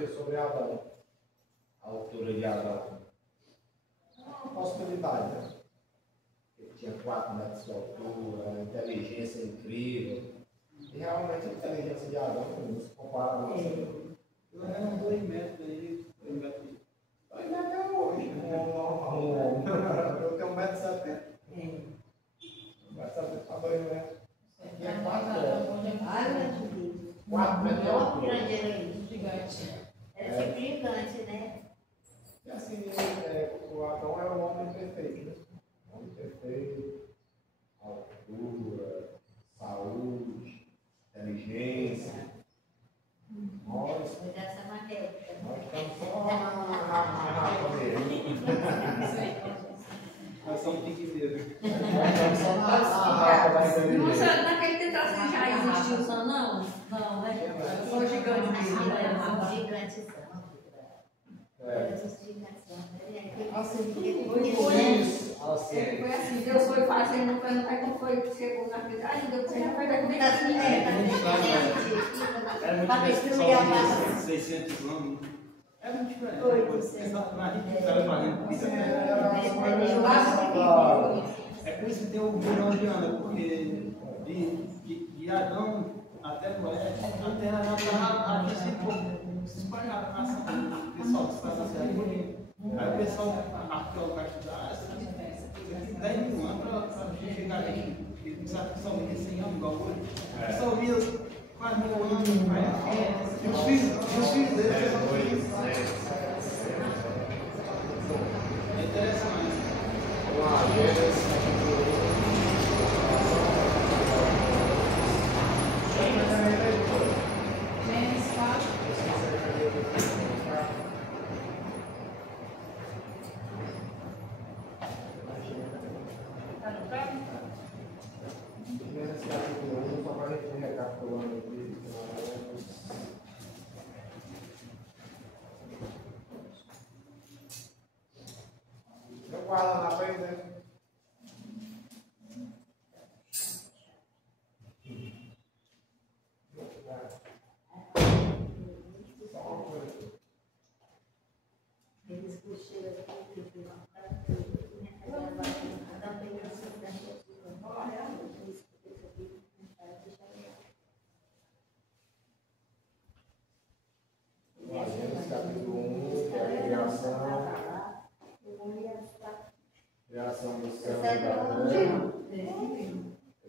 fez sobre Adão, a altura de Adão. É uma possibilidade, né? Ele tinha 4 metros de altura, inteligência incrível. E realmente a inteligência de Adão não se compara a nossa. Eu era 2 metros aí, 2 metros. 2 metros é hoje, um homem. Eu tenho 1,70 m. 1,70 m para 2 metros. E é 4 metros. 4 metros de altura. Gigante. Era tipo gigante, né? E assim, o Adão era o homem perfeito, né? O homem perfeito, altura, saúde, inteligência. Nós estamos só na Nós somos pequeneiros. Nós estamos só na da inteligência. Naquele tentação já existiu só não? Não, né? Só gigante mesmo. Assim, Foi assim, Deus foi fazendo, aí não foi, chegou na vida, depois já foi daqui Para destruir a massa. 600 anos. É muito diferente. 800. É por isso que tem o milhão de anos, porque de Adão até Noé, a terra já estava se espalhada na nação. O pessoal que faz assim, aí o pessoal arqueólogo vai estudar, tem 10 mil anos para chegar aqui, porque não sabe que só via 100 anos igual hoje. O pessoal via quase 1000 anos, e os filhos deles é interessante. Eu guardo na frente, né? Criação do céu e da terra.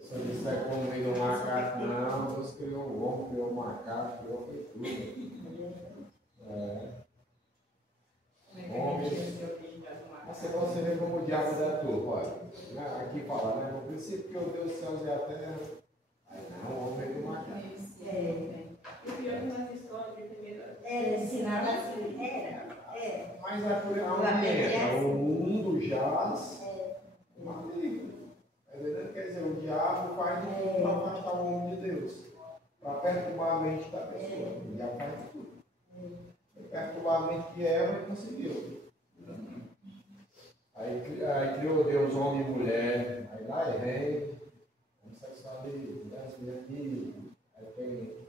Só disse vai como meio do macaco, não. Deus criou o homem, criou o macaco, criou foi tudo. Você vê como o diabo dá tudo, olha. Aqui fala, né? No princípio criou Deus os céus e a terra. Aí não, o homem veio do macaco. O pior que nessa história de primeira. Ensinava assim, Mas o mundo jaz no maligno. Quer dizer, o diabo faz tudo para afastar o homem de Deus, para perturbar a mente da pessoa. O diabo faz tudo. Perturbar a mente de Eva e conseguiu. Aí criou Deus homem e mulher, aí lá é rei, homossexualismo, lesbianismo, aí tem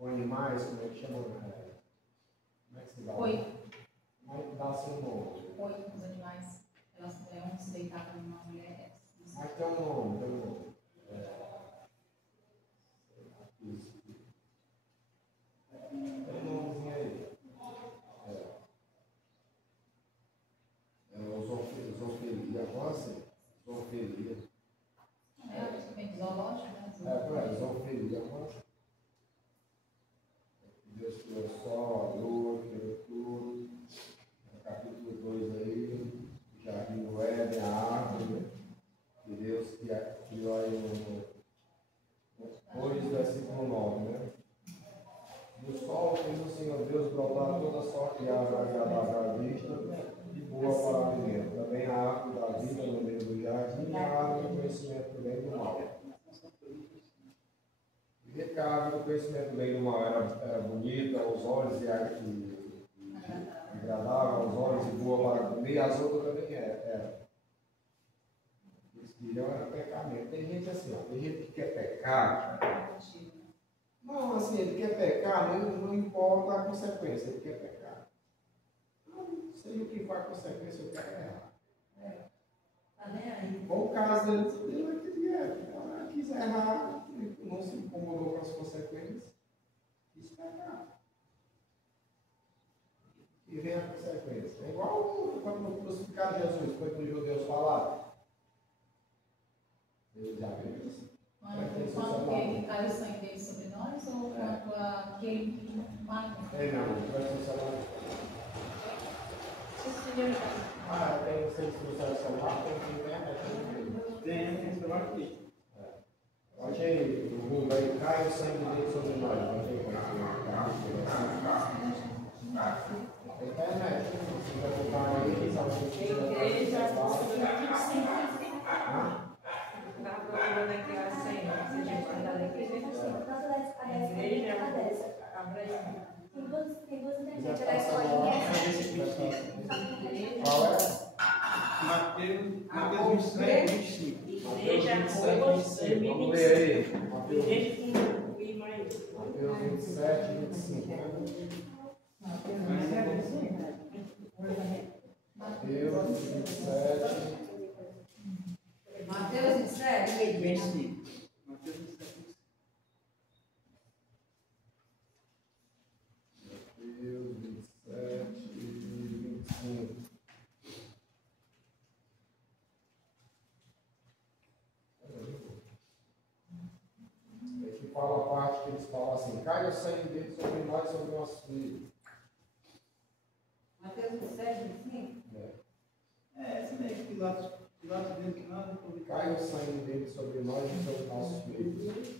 animais, como é que chama? Como é que se dá? Oi. Como é que dá-se um nome? Oi, os animais. Um se deitar com uma mulher. Mas tem um nome, tem um nome. Tem um nomezinho aí. Zoofilia, como assim? Zoofilia. Acho que vem zoológico, né? Zoofilia, como assim? Deus criou só, a lua, criou tudo. No capítulo 2 aí, o jardim do Éden, a árvore, né? Que Deus criou aí no 2, versículo 9, né? Do sol fez o Senhor Deus brotar toda sorte de árvore agradável à vista e boa para o alimento. Também a árvore da vida no meio do jardim e a árvore do conhecimento do bem e do mal. E vê que a árvore do conhecimento do bem e do mal era bonita aos olhos e agradável aos olhos e boa para comer, e as outras também eram. Eles queriam era pecamento. Tem gente assim, ó, tem gente que quer pecar. Não, falando assim, ele quer pecar, não importa a consequência, ele quer pecar. Não sei o que for a consequência, eu quero errar. Tá nem aí. Ou o caso dele não quis errar, não se incomodou com as consequências, quis pecar. E vem a consequência. É igual quando crucificaram Jesus, foi que os judeus falaram. Eles já viram isso? Quanto que caiu o sangue dele sobre nós ou quanto aquele que mata? Não, presta atenção. Tem vocês trouxeram o celular, tem que internet. Tem celular aqui. Pode aí, o Google aí, cai o sangue dele sobre nós. Pode aí, a internet, você vai botar aí, sabe o que Estava procurando aqui a senha, se a gente mandar daqui, a gente Qual é? Mateus 27, 25. Igreja, Vamos ler aí. Mateus Igreja com Imaíl. Mateus 27, 25. Mateus 27. Mateus 27. 25. Mateus 27. Mateus 27, 25. Aqui fala a parte que eles falam assim: caia o sangue dele sobre nós e sobre nossos filhos. Mateus 27, 25. Essa daí que Pilatos dentro que nada. Cai o sangue dele sobre nós e sobre nossos filhos.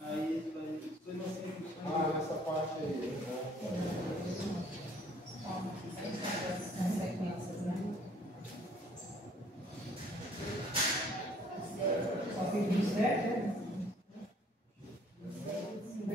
Aí estou inocente. Nessa parte aí. Consequências, né? Só fiz 27, né? Esse é 25.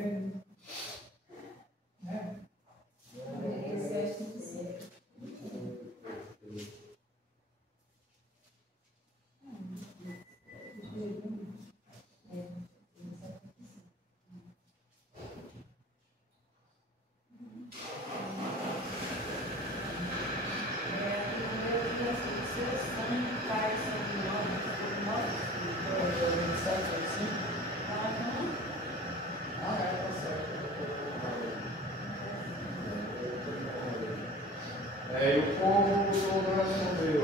E o povo todo respondeu: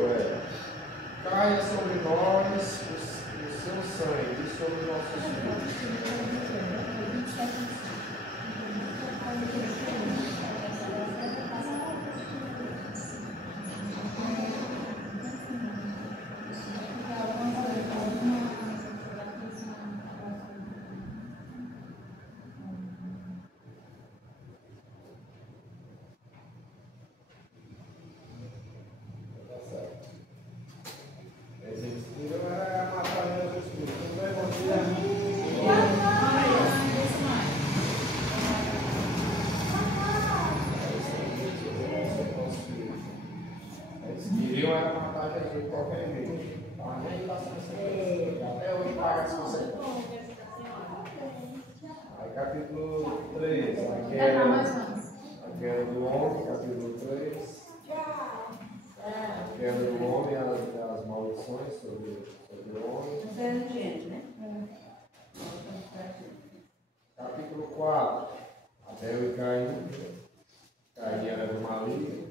caia sobre nós o seu sangue e sobre nossos filhos. Tá certo. Eles viram matar Jesus Cristo. Não vai morrer. Eles queriam era matar Jesus de qualquer jeito. Então, nem está sendo até hoje paga as consequências. Aí, capítulo 3. Aqui é do homem, capítulo 3. Que é do homem, as maldições sobre o homem. Não sendo gente, né? Capítulo 4. Abel e Caim. Caim era do maligno.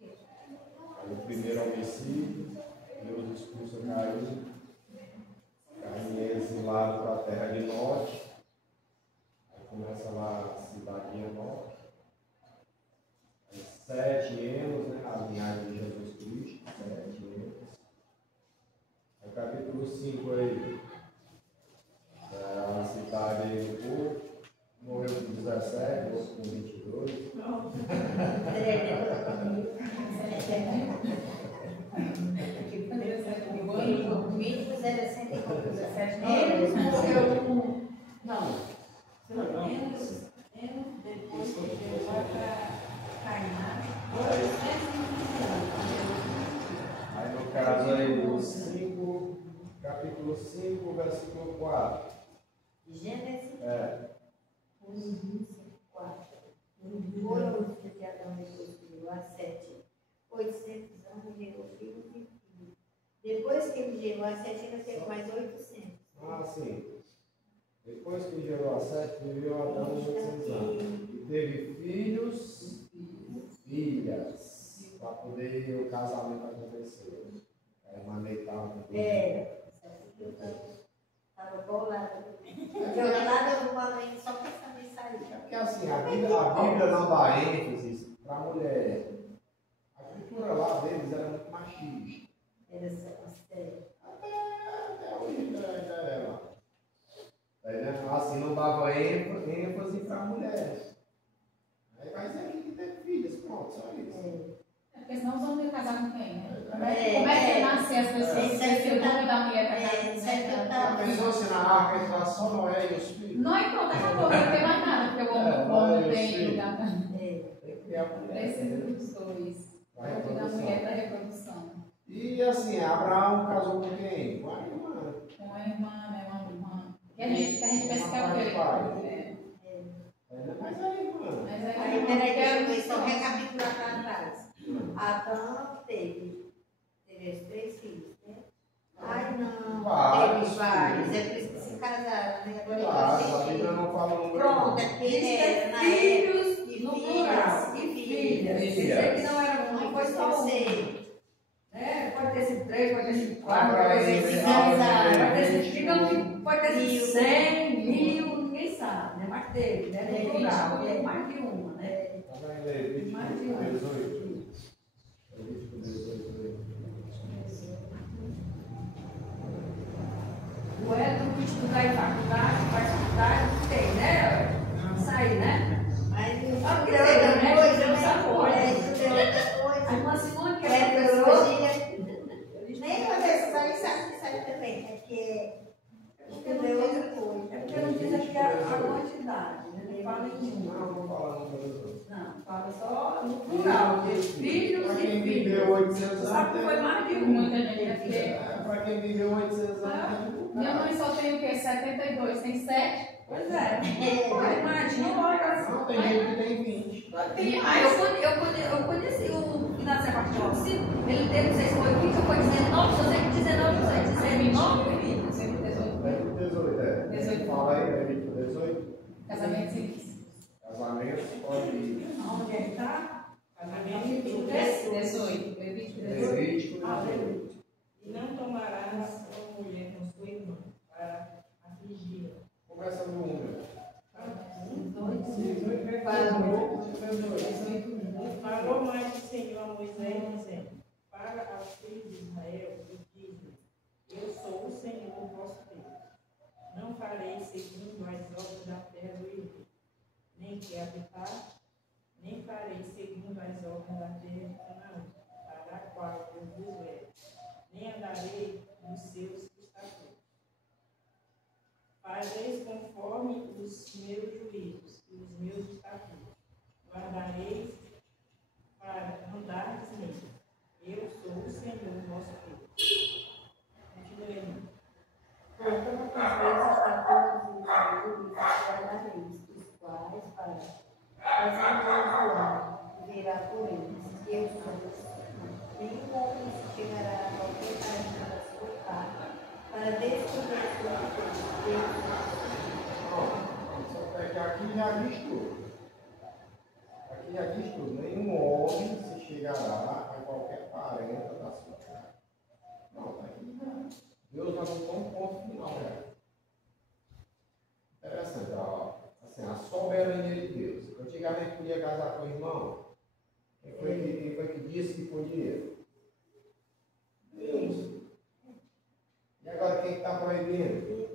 Aí o primeiro homicídio. Deus expulsa Caim. Caim é exilado para a terra de Norte. Aí começa lá a cidadinha Norte. 7 anos, né? A linhagem de Jesus Cristo. 7 anos. Aí capítulo 5 aí. A cidade do povo. Morreu com 17, outro com 22. O mítico era 17 Eles morreu com. Não. Depois que chegou para Caimar. Aí no caso aí do 5, capítulo 5, versículo 4. Gênesis. Foram os filhos de Adão depois que gerou a Sete. 800 anos gerou filhos e filhos. Depois que ele gerou a Sete, ainda teve mais 800. Ah, sim. Depois que gerou a Sete, viveu Adão 800 anos. E teve filhos e filhas, para poder o casamento acontecer. A irmã deitava. Estava bolada. Eu não falei só para saber sair. É porque assim, a Bíblia não dá ênfase para a mulher. A cultura lá deles era muito machista. Era sério. Até hoje ainda é lá. Assim, não dava ênfase para a mulher. Aí vai ser que tem filhos, pronto, só isso. Porque senão os homens iam casar com quem, né? Como É é que ia nascer as pessoas? Se o nome da mulher casar com Pensou se na arca entrar só Noé e os filhos? Não, e pronto, acabou, não tem mais nada, porque o homem não tem lugar para. Tem que criar a mulher. Precisa dos dois. Tanto da mulher para reprodução. E assim, Abraão casou com quem? Com a irmã. Com a irmã, né? Uma irmã. Que a gente pensa que é o quê? Mas a irmã. Mas aí, Aí, peraí, deixa eu só recapitular para trás. Adão teve os 3 filhos, né? Ai, não. Vários Teve vários. filhos. É por isso que se casaram, né? Agora Claro, eu a Bíblia não fala o número. Pronto, é porque era na Filhos época. no plural. E Filhas. filhas. Quer dizer que não era um, Não foi foi só só um. ser. Né? Pode ter sido 3, pode ter sido 4, Abraão, pode ter sido 5, Abraão, pode ter sido, digamos Abraão, que pode ter sido 100, 1000, ninguém sabe, né? Mas teve, né? No plural, É. mais de uma, né? Está em Levítico Mais de uma. 18. Levítico 18. O Edson que estudar em faculdade, faz faculdade, não tem, né? Isso aí, né? Mas eu Ah, porque deu tem, outra né? coisa, Deu né? sabor. Deu outra A coisa. irmã Simone, que é É professora, biologia. Nem uma dessas aí sabe que sai também. É que deu outra coisa. é porque não diz aqui a quantidade, né? Não fala em Não, uma. vou falar não para Deus. Não, fala só no plural, de filhos Para e quem filhas. viveu 800 Sabe que anos. foi mais de muita uma. gente, né? Porque Para quem viveu 800 anos. minha mãe só tem o quê? 72, tem 7. Pois é. Imagina, olha Não, só. tem gente que tem 20. Eu conheci o Finado Sebastião, ele teve, não sei se foi 20 ou foi 19, só sei que 19, não sei, 19 filhos. 18, é. 18. Fala aí, Levítico 18. Casamento civil. Casamentos pode ir. Onde é que está? Casamento 18. Levítico 18. Levítico Ah, 18. E não tomarás uma mulher com sua irmã para afligi-la. Começa no número. Falou mais o Senhor a Moisés, dizendo: para aos filhos de Israel, diz: eu sou o Senhor vosso Deus. Não farei segundo as obras da terra do Egito, nem que habitar, nem farei segundo as obras da terra de Canaã, para a qual eu vos levo, nem andarei nos seus estatutos. Fareis conforme os meus juízos e os meus estatutos. Guardareis para andardes nele. Eu sou o Senhor vosso Deus. Continuemos. Portanto, os meus estatutos e os guardareis, os quais fazendo verá por eles. Eu sou o Senhor. Nenhum homem se chegará a qualquer carinho da sua casa para descobrir sua Deus. Pronto. Só que aqui já diz tudo. Aqui já diz tudo. Nenhum homem se chegará a qualquer parenta da sua casa. Pronto, aqui já. Deus já botou um ponto final, né? Interessante, ó. Assim, a soberania de Deus. Antigamente podia casar com o irmão. Quem foi que disse que podia? Deus. E agora quem está proibindo?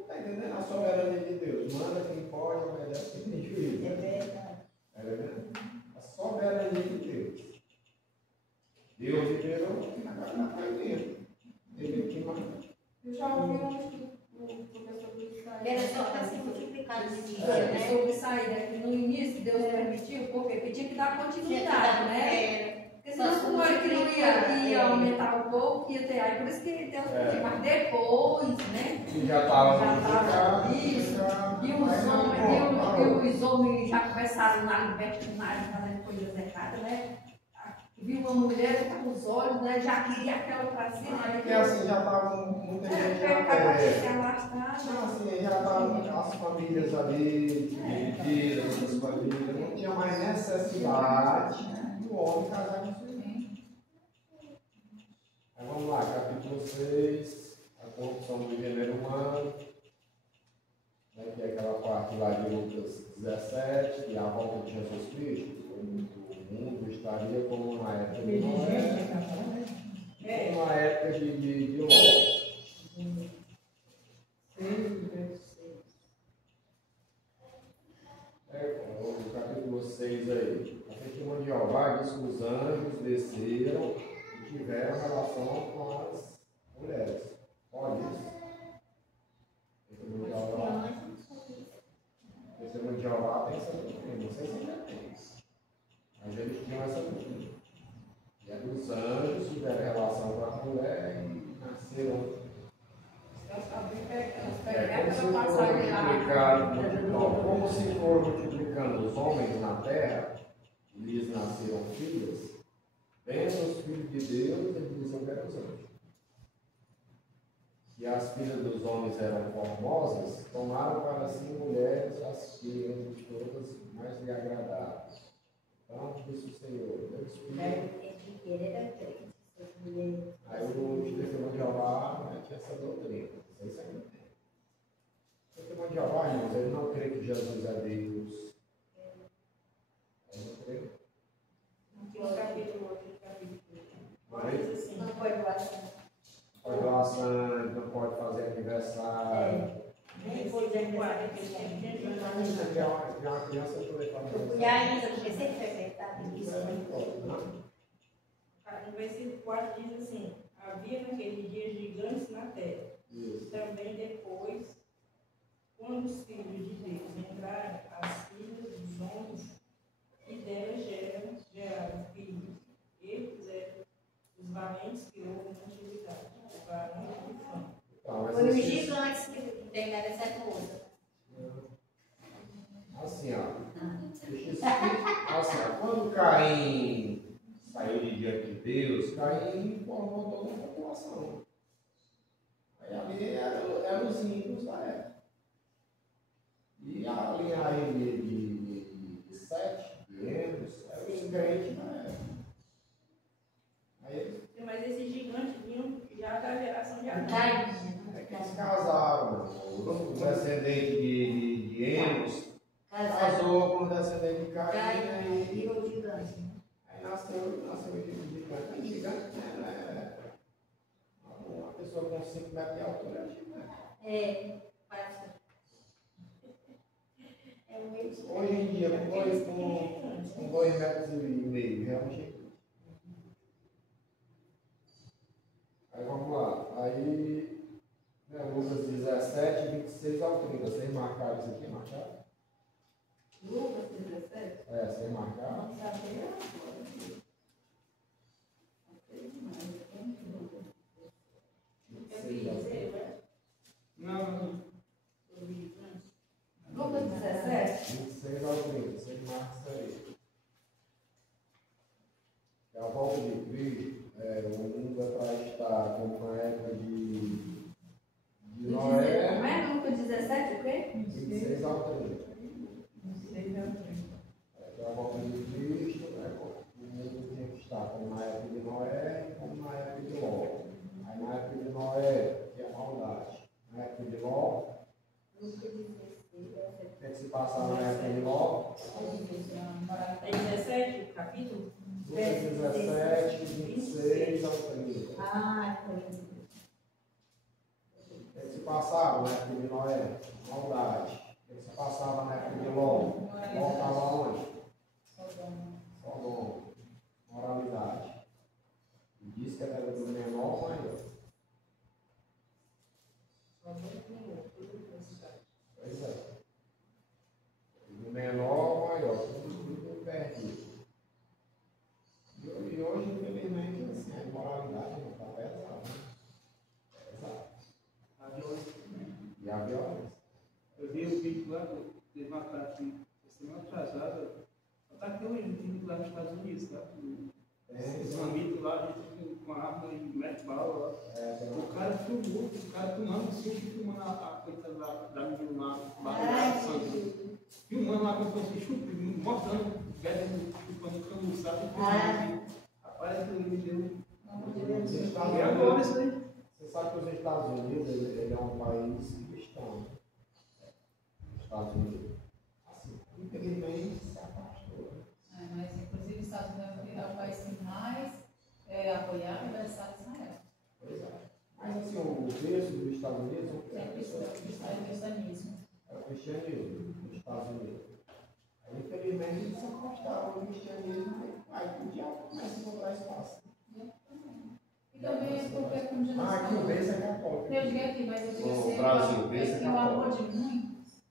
Está entendendo a soberania de Deus? Manda quem pode, obedece quem tem juízo. É verdade. É verdade? A soberania de Deus. Deus liberou, agora está proibindo. Ele que manda. Eu já ouvi um professor do Israel. Era só para se multiplicar de dia, É, né? sobre sair, né? Que no início Deus permitiu, porque tinha que dar continuidade, né? Porque senão, como era que não ia aumentar o povo que ia ter. Aí por isso que Deus pediu, mas depois, né? E já estava isso. E os homens já começaram na libertinagem, fazendo coisas erradas, né? Viu uma mulher com os olhos, né? Já queria aquela pra cima. Porque assim, já estava muita gente na terra. Não, assim, já estavam as famílias ali, divididas, as famílias, não tinha mais necessidade do homem casar com sua irmã. Aí vamos lá, capítulo 6, a corrupção do gênero humano, né, que é aquela parte lá de Lucas 17, que a volta de Jesus Cristo, o mundo estaria como uma época de Noé, como uma época de Ló. O capítulo 6 aí. A testemunha de Jeová diz que os anjos desceram e tiveram relação com as mulheres. Olha isso. Testemunha de Jeová. Testemunha de Jeová tem essa doutrina. Não sei se ainda tem. Mas eles tinham essa doutrina. E é dos anjos que tiveram relação com as mulheres e nasceram. Como se for multiplicando os homens na terra, lhes nasceram filhas, vendo os filhos de Deus, eles diziam que eram os anjos. E as filhas dos homens eram formosas, tomaram para si mulheres as filhas de todas mais lhe agradaram. Então, disse o Senhor, Deus filho. Aí o testemunho de Jeová tinha essa doutrina. Não sei se ainda tem. O testemunho de Jeová, irmãos, ele não crê que Jesus é Deus. Ele não crê. Mas assim. Não pode doar sangue. Pode doar sangue, não pode fazer aniversário. Nem foi de 40, que Se é uma criança, eu poder fazer Eu fui ainda, porque sempre foi apertado isso. No versículo 4 diz assim: havia naquele dia gigantes na terra. Isso. Também depois, quando os filhos de Deus entraram, as filhas dos homens e delas geraram filhos. Eles eram os valentes que houve na antiguidade, o varão e o fã. Foi os gigantes que pegaram essa coisa. Assim, ó. Assim, ó. Quando Caim saiu de diante de Deus, Caim formou toda a população. Aí ali eram os índios da época. E a linhagem de Sete, de Enos, eram os crentes da época. Aí Mas esses gigantes vinham já da geração de Adão. é que eles casaram. O descendente de Enos casou com o descendente de Caim. Virou gigante. Aí nasceu o gigante. O gigante uma pessoa com 5 metros de altura é gigante. Parece. É um meio gigante. Hoje em dia, com 2 metros e meio, é um gigante. Aí vamos lá. Aí, Lucas 17, 26 ao 30. Vocês marcaram isso aqui? Marcaram? Lucas 17? Vocês marcaram? Não sabia? Não. Lucas 17? 26 ao 30. Vocês marcam isso aí. É a volta de Cristo. O mundo é para estar como na época de Noé. Como é? Lucas 17, o quê? 26 ao 30. 26 ao 30. É a volta de Cristo, o mundo tinha que estar como na época de Noé e como na época de Ló. Aí na época de Noé tinha maldade. Na época de Ló, o que se passava na época de Ló? É 17 o capítulo? Lucas 17, 26 ao 30. Foi. O que se passava na época de Noé? Maldade. O que se passava na época de Ló? Ló estava onde? Sodoma. Moralidade. E diz que era do menor ao maior. Pois é. Do menor ao maior, tudo perdido. E hoje, infelizmente, assim, a imoralidade não está perto. Eu vi o vídeo lá, teve um ataque semana atrasada, ataque hoje, um vídeo lá nos Estados Unidos, tá? Esse amigo lá, a gente com uma arma e mete bala lá. O cara filmou, o cara filmando assim, filmando a coisa da menina lá, filmando lá como se fosse mostrando, chupando camuçado, filmando. Rapaz, aquilo me deu. E agora isso aí? Você sabe que os Estados Unidos ele é um país cristão. Os Estados Unidos. Assim, infelizmente, se afastou. Mas, inclusive, os Estados Unidos é o país que mais apoiava o Estado de Israel. Pois é. Mas, assim, o berço dos Estados Unidos É o cristianismo. é o cristianismo dos Estados Unidos. Aí, infelizmente, eles se afastaram do cristianismo. Aí, o diabo começa a encontrar espaço. E também porque, como Jesus falou, aqui o berço é católico. eu digo aqui, mas eu digo assim, Brasil, berço é que o amor católico. de muitos,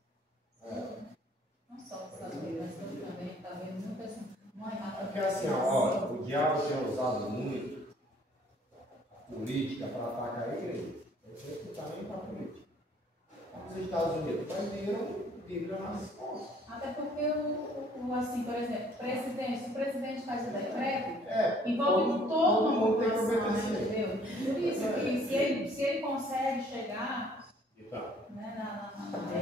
não só os Estados Unidos, mas também está vendo muitas mães matando. Porque assim, ó, o diabo tem usado muito a política para atacar a igreja. Ele não está nem para a política. Os Estados Unidos proibiram Bíblia nas escolas. Até porque, assim, por exemplo, se o presidente faz o decreto, É, envolve toda a mundo tem que população, obedecer. entendeu? Por isso que se ele consegue chegar Então, né, na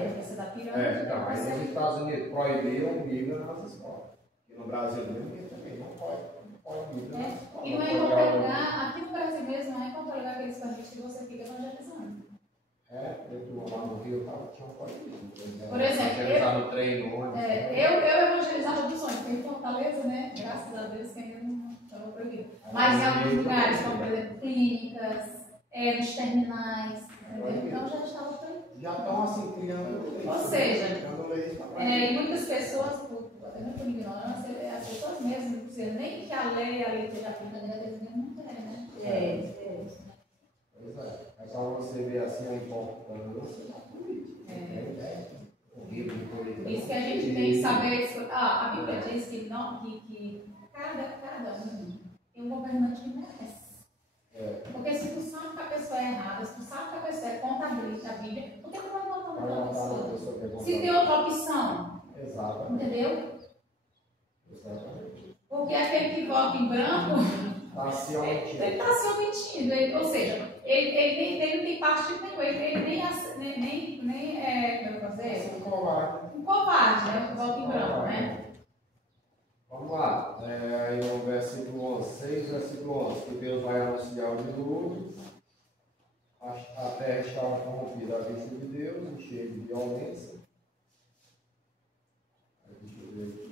essência da pirâmide, então, vai aí ser- os Estados Unidos proibiram Bíblia nas escolas. E no Brasil mesmo, ele também não pode Bíblia nas escolas. E não é em qualquer lugar, aqui no Brasil mesmo, não é em qualquer lugar que eles permitem que você fique evangelizando. Eu lá no Rio tinha um código. Por exemplo, no treino, eu evangelizava dos sonhos, porque em Fortaleza, né? Graças a Deus que ainda não estava proibido. Mas em alguns lugares, como por exemplo, clínicas, nos terminais, entendeu? Então já estava proibido. Já estão assim criando. Ou seja, e muitas pessoas, até mesmo por ignorância, as pessoas mesmo, não precisa nem que a lei esteja aplicando, eles não querem, né? Pois é. É só você ver assim a importância da política. Por isso que a gente tem que saber. A Bíblia diz que cada um tem um governante que merece. Porque se tu sabe que a pessoa é errada, se tu sabe que a pessoa é contra a Bíblia, por que tu vai votar naquela pessoa? Se tem outra opção. Exatamente. Entendeu? Exatamente. Porque aquele que vota em branco, ele está se omitindo. Ou seja, ele não tem partido nenhum, ele nem como eu vou dizer? Um covarde, né? Que vota em branco, né? Vamos lá. Aí no versículo 11, 6, versículo 11, que Deus vai anunciar o dilúvio. A terra estava corrompida à vista de Deus, cheia de violência. Deixa eu ver aqui.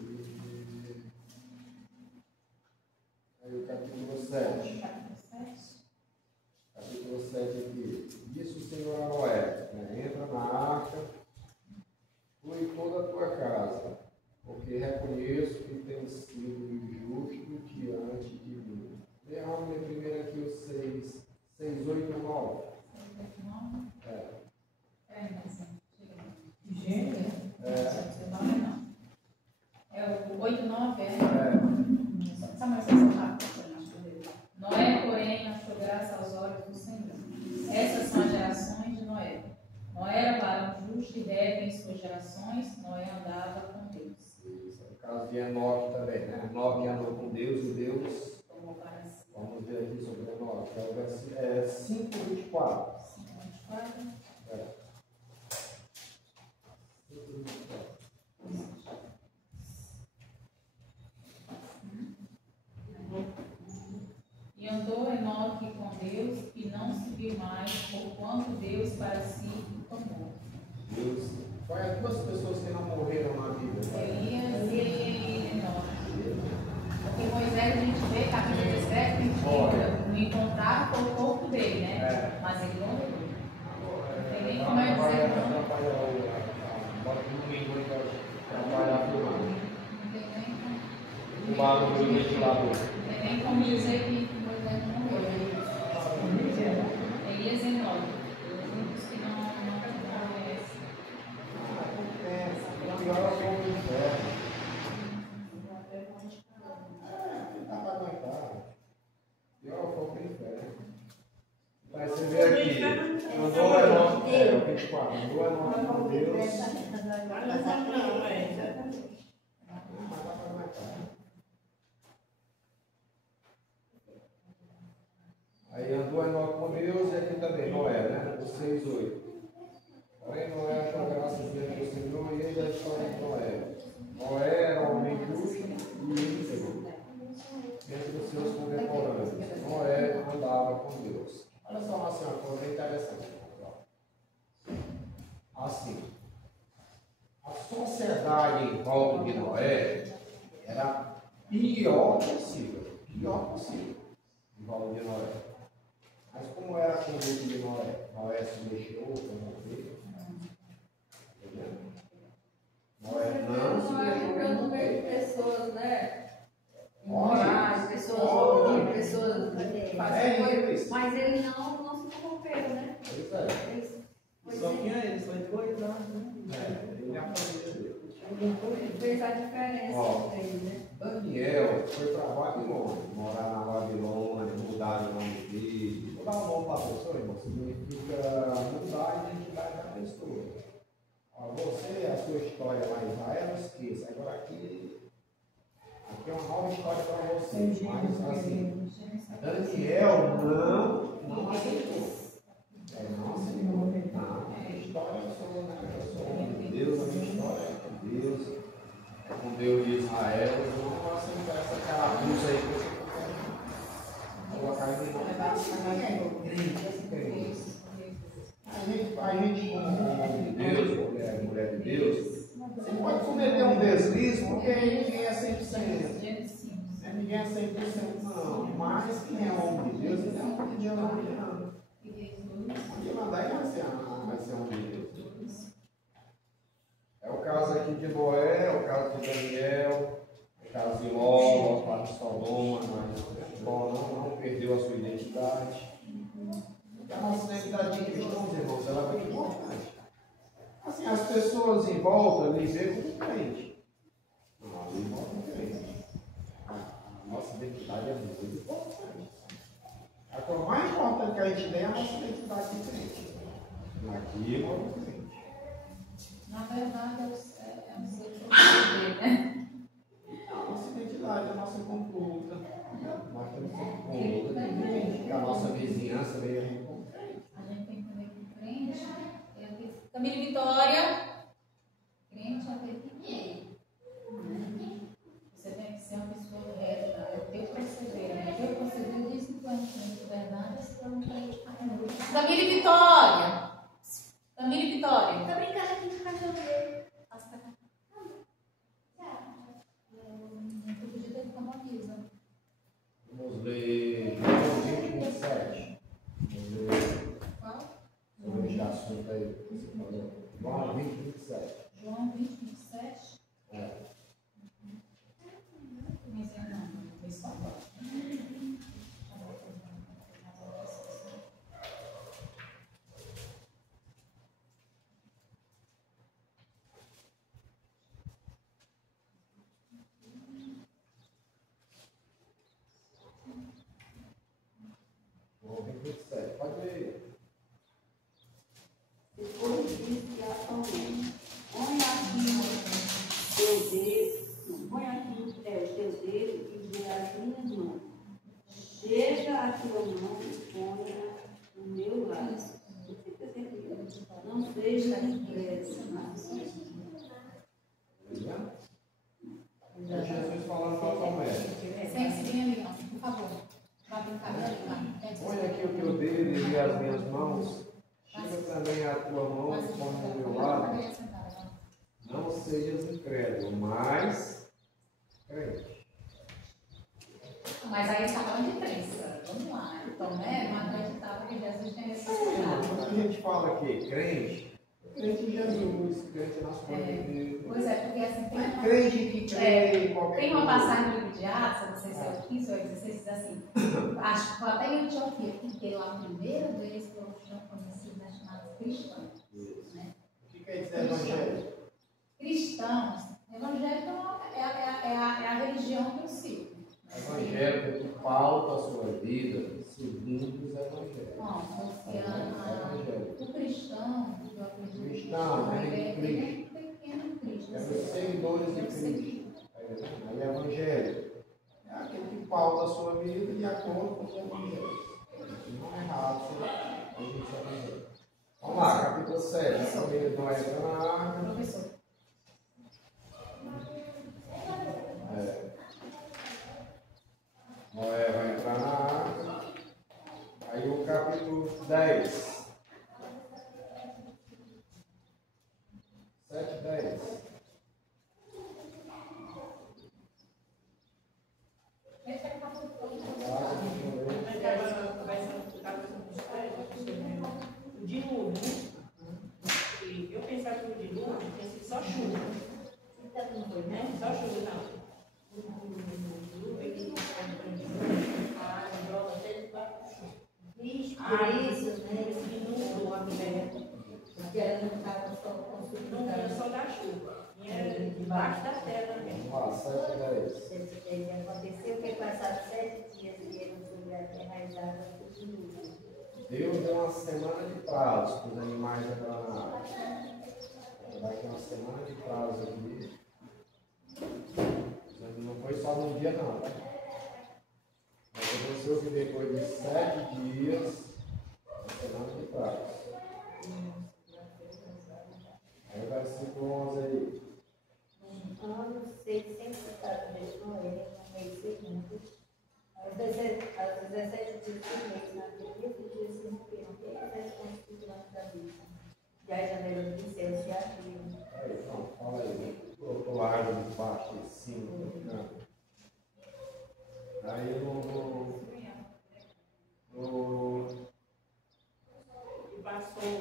Aí o capítulo 7. Capítulo 7 aqui. Disse o Senhor a Noé: entra na arca, tu e toda a tua casa, porque reconheço que tenho sido injusto diante de mim. Vamos ler primeiro aqui o 6, 8, 9. O 8, 9, Só mais rápido. Noé, porém, achou graça aos olhos do Senhor. Essas são as gerações de Noé. Noé era varão justo e reto em suas gerações. Noé andava com Deus. Isso, no caso de Enoque também, né? Enoque andou com Deus e Deus. Tomou para si. Vamos ver aqui sobre Enoque. É o versículo 5, 24. 5:24. E andou Enoque com Deus e não se viu mais, porquanto Deus para si o tomou. Deus. Qual é as duas pessoas que não morreram na Bíblia? Elias e Enoque. Porque Moisés a gente vê, capítulo 17, não encontraram com o corpo dele, né? Mas ele não morreu. Não tem nem como é dizer não. Bota um domingo aí para trabalhar filmando. Não tem nem como. O barulho do ventilador. Não tem nem como dizer que Moisés não morreu. Elias e Enoque. Os únicos que não conhecem. O pior é o povo do inferno. Dá para aguentar. O pior é o povo do inferno. Mas você vê aqui. Andou Enoque, o 24. Andou Enoque com Deus. Mas não vamos não, é exatamente. Aí andou Enoque com Deus, e aqui também, Noé, né? O 6:8. Porém, Noé achou graça diante do Senhor, e ele é a história de Noé. Noé era um homem justo e íntegro entre os seus contemporâneos. Noé andava com Deus. Olha só assim, uma coisa bem interessante. Assim, a sociedade em volta de Noé era pior possível. Pior possível. Em volta de Noé. Mas como era a conduta de Noé? Noé se mexeu para morrer. Entendeu? Noé não se mexeu no meio de pessoas, né? Olha, Morais, pessoas, pessoas que fazem é coisa, isso. mas ele não se corromperam, né? Pois é. Ele foi Só sempre- tinha ele, só de 2 anos, né? Ele e a família dele. ele fez a diferença Ó. dele, né? Daniel foi para Babilônia, morar na Babilônia, mudar o nome dele. Vou dar um nome para a pessoa, irmão. Significa mudar a identidade da pessoa. Ó, você, a sua história lá em Israel, não esqueça. Agora aqui é uma nova história para vocês. Mas assim, Daniel não aceitou. Não aceitou. Não, a história eu sou, né? Eu sou homem de Deus, a minha história é com Deus. Com Deus de Israel, eu não vou aceitar essa carapuça aí que você quer colocar em a gente, como homem de Deus, mulher de Deus, você pode cometer um deslize, porque ninguém é 100%. Ninguém é 100% não. Mas quem é homem de Deus, ele é homem de Deus, não adianta. Onde ele andar, ele vai ser homem de Deus. É o caso aqui de Noé, é o caso de Daniel, é o caso de Ló, o caso de Sodoma, mas Ló não perdeu a sua identidade. E a nossa identidade de cristãos, irmãos, ela é muito importante. Assim, as pessoas em volta me veem como crente. Não, ali em volta é crente. A nossa identidade é muito importante. A coisa mais importante que a gente tem é a nossa identidade de crente. Aqui é o crente. Na verdade, é o seu poder, né? A nossa identidade, a nossa conduta. Nós temos que conduta. A nossa vizinhança veio a gente. A gente tem que entender que crente é aquele. Camila Vitória, crente é aquele que é. Você tem que ser uma pessoa reta, é o teu proceder, né? O teu proceder diz que tu é um crente de verdade, se tu é um crente. Camila Vitória! Camila Vitória! Tá brincando aqui no cachorro dele. Tu podia ter ficado aqui, né? Vamos ler João 20, 27. Vamos ler Qual? sobre esse assunto aí que você falou. João 20, 27. João 20, 27. É. Não, só agora. João 20, 27. Pode ler. Depois disse a sua mãe: põe aqui o teu dedo, põe aqui o teu dedo e vê as minhas mãos. Chega a tua mão e põe no meu lado. Não seja incrédulo, mas É Jesus falando para Tomé. Sem seguir ali, ó, por favor. Vai brincar ali, vai. Põe aqui o teu dedo e vê as minhas mãos. Chega também a tua mão e põe no meu lado. Não sejas incrédulo, mas crente. Mas aí está falando de crença. Vamos lá. Tomé não acreditava que Jesus tinha ressuscitado. Quando a gente fala aqui crente, crente em Jesus, crente nas coisas de Deus. Pois é, porque assim tem Mas uma, crente que crê em qualquer tem uma coisa. passagem no livro de Atos, não sei se é o 15 ou 16, diz assim, acho que foi até em Antioquia, porque lá a primeira vez que eu tinha conhecido as chamadas cristãs. Né? O que quer dizer evangelho? Cristãos, evangélico é a religião em si. Evangelho é que pauta a sua vida segundo os evangelhos. Bom, porque o cristão, eu acredito cristão, é de Cristo. Pequeno Cristo. É dos seguidores de Cristo. Aí evangelho é aquele que pauta a sua vida de acordo com os evangelhos. Não é errado a gente aprender. Vamos lá, capítulo 7. A família de Noé entra na arca. Professor. Noé vai entrar na arca. Aí o capítulo 10. 7, 10. O dilúvio, né? Eu pensava que o dilúvio tinha sido só chuva. Né? Só chuva, não. Isso, né? Inundou a terra. Porque ela não estava só construindo. Não era só da chuva. Era debaixo da terra também. Vamos lá, 7, 10. Aconteceu que passaram 7 dias e ele sobre a terra as águas do dilúvio. Deus deu uma semana de prazo para os animais entrar na água. Vai ter uma semana de prazo aqui. Não foi só num dia não, tá? Aconteceu que depois de 7 dias, uma semana de prazo. Aí o versículo 11 aí. No ano 604 de Noé, no mês segundo, aos 17 dias do mês, na primeira dia se romperam todas as constituições da vida. E as janelas do céu se abriram. Aí, pronto, fala aí. Colocou a água de baixo, de cima, do canto. Aí E passou,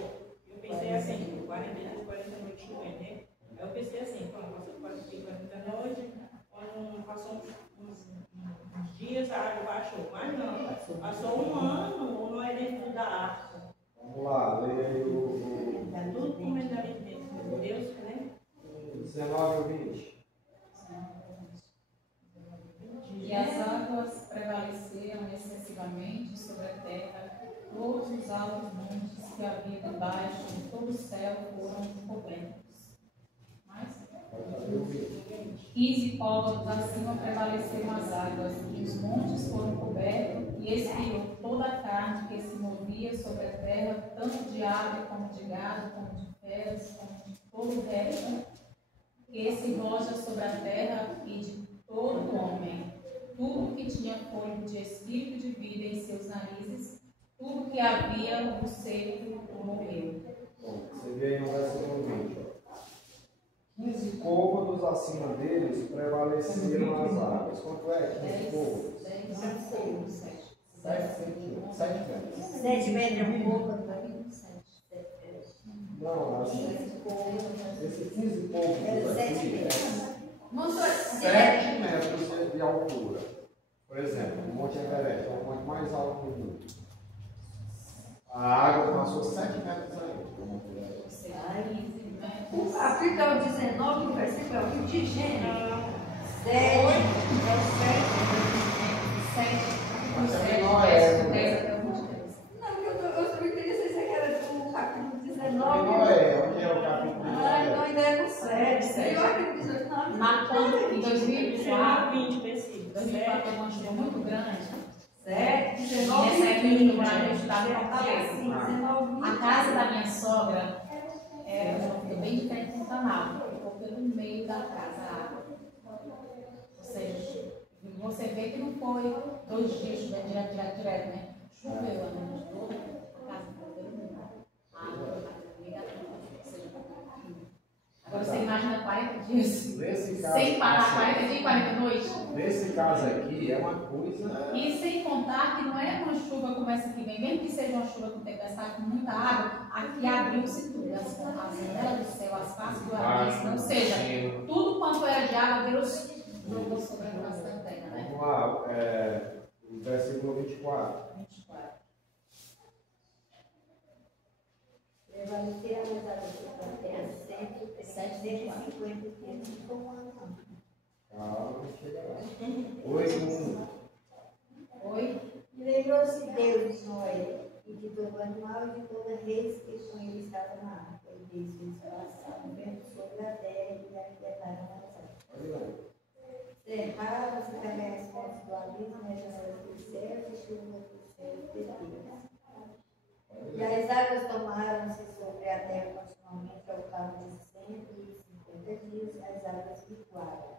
eu pensei assim, 40 dias, 40 noites chovendo, né? Aí eu pensei assim, quando passou 40 noites, quando passou uns dias a água baixou. Mas não, passou um ano, ou não é dentro da arca. vamos lá, lê aí o Está tudo comentado dentro de Deus, né? 19 ou 20. E as águas prevaleceram excessivamente sobre a terra, todos os altos montes que havia debaixo de todo o céu foram cobertos. Mais? 15 côvados acima prevaleceram as águas, e os montes foram cobertos, e expirou toda a carne que se movia sobre a terra, tanto de ave como de gado, como de feras, como de todo o resto, que se roja sobre a terra e de todo homem. Tudo que tinha fôlego de espírito de vida em seus narizes, tudo que havia no seco morreu. Bom, você vê aí no versículo 20. Ó. 15 côvados acima deles prevaleceram as águas. Quanto é 15 côvados? 7 metros. 7 metros é um pouco. Não, assim, esses 15 côvados aqui é 7 metros de altura. Por exemplo, o Monte Everest é o monte mais alto do mundo. A água passou 7 metros aí. Capítulo 19, versículo é o livro de Gênesis. 7. Não, eu também queria saber se era do capítulo 19. Noé, onde é o capítulo 19? Não, ainda é no 7. Eu acredito que 19. Matando em 2004, 20 versículos. 2004 é uma chuva muito grande. 7, E 19. essa época no lugar onde eu estava em Fortaleza. Sim, 19. A casa da minha sogra ficou bem de frente no canal, ficou pelo meio da casa a água. Ou seja, você vê que não foi 2 dias chovendo direto, né? Choveu a noite toda, a casa ficou pelo meio. A água liga agora você imagina 40 dias Nesse caso, sem parar, 40 dias e 40 noites. Nesse caso aqui é uma coisa. E sem contar que não é uma chuva como essa que vem, mesmo que seja uma chuva com tempestade, com muita água, aqui abriu-se tudo, as janelas do céu, as faces do abismo, ou seja, tudo quanto era de água, Deus jogou sobre a face da terra, né? Vamos lá, o versículo 24. 24. Prevaleceram as águas sobre a terra 150 dias e um ano. Calma, chega lá. 8:1. Oi? E lembrou-se Deus de Noé, e de todo animal e de toda res que com ele estava na arca. E mês fez passar, vento sobre a terra e aquietaram as águas. Cerraram-se também as fontes do abismo, as janelas dos céus e chuva dos céus perdidas. E as águas tomaram-se sobre a terra continuamente ao cabo de 150 dias, as águas liquaram.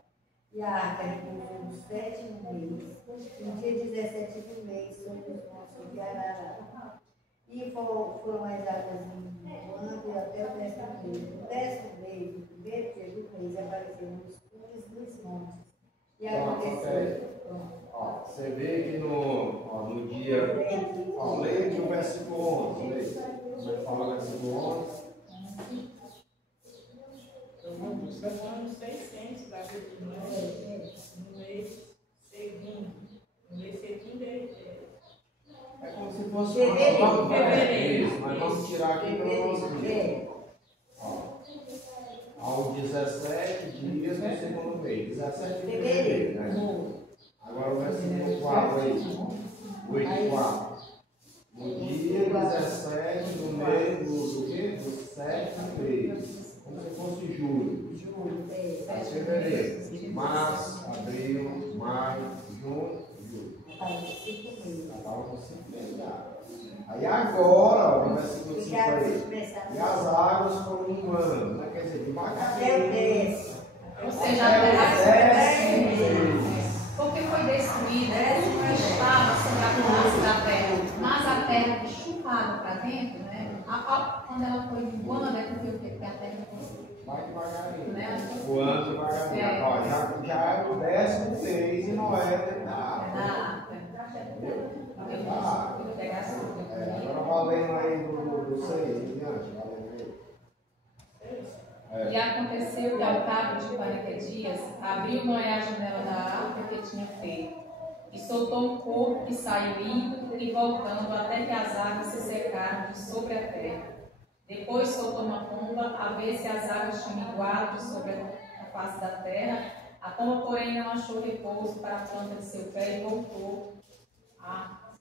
E a arca repousou no 7º mês, no dia 17 do mês, sobre os montes de Ararat. E foram as águas minguando até o 10º mês. No 10º mês, no primeiro dia do mês, apareceram os cumes dos montes. E aconteceu. Você vê que no dia. Leia aqui o versículo 11. Você fala o versículo 11. No ano 600 da vida de Noé, no mês seguinte. No mês seguinte É como se fosse fevereiro. Isso, mas vamos tirar aqui para nós ver. Ao 17 dias do segundo mês. 17 de fevereiro, né? Agora o versículo 4 aí. 8:4. No dia 17 do mês do 7º mês. Como se fosse julho. Fevereiro. Março, abril, maio, junho, julho. Estava com 5 meses. Aí agora, o versículo 5 aí. E as águas foram minguando, né? Quer dizer, devagarinho. Ou seja, a terra porque foi destruída, tudo estava sobre a face da terra, mas a terra que chupava para dentro, né? Quando ela foi minguando, é porque a terra vai devagarinho. Né? Voando devagarinho. Ó, já é o 10º mês e Noé dentro da arca. Agora valendo aí do 6 em diante, valendo aí. E aconteceu que ao cabo de 40 dias, abriu Noé a janela da arca que tinha feito, e soltou um corpo que saiu indo e voltando até que as águas se secaram de sobre a terra. Depois soltou uma pomba, a ver se as águas tinham minguado sobre a face da terra. A pomba, porém, não achou repouso para a planta de seu pé e voltou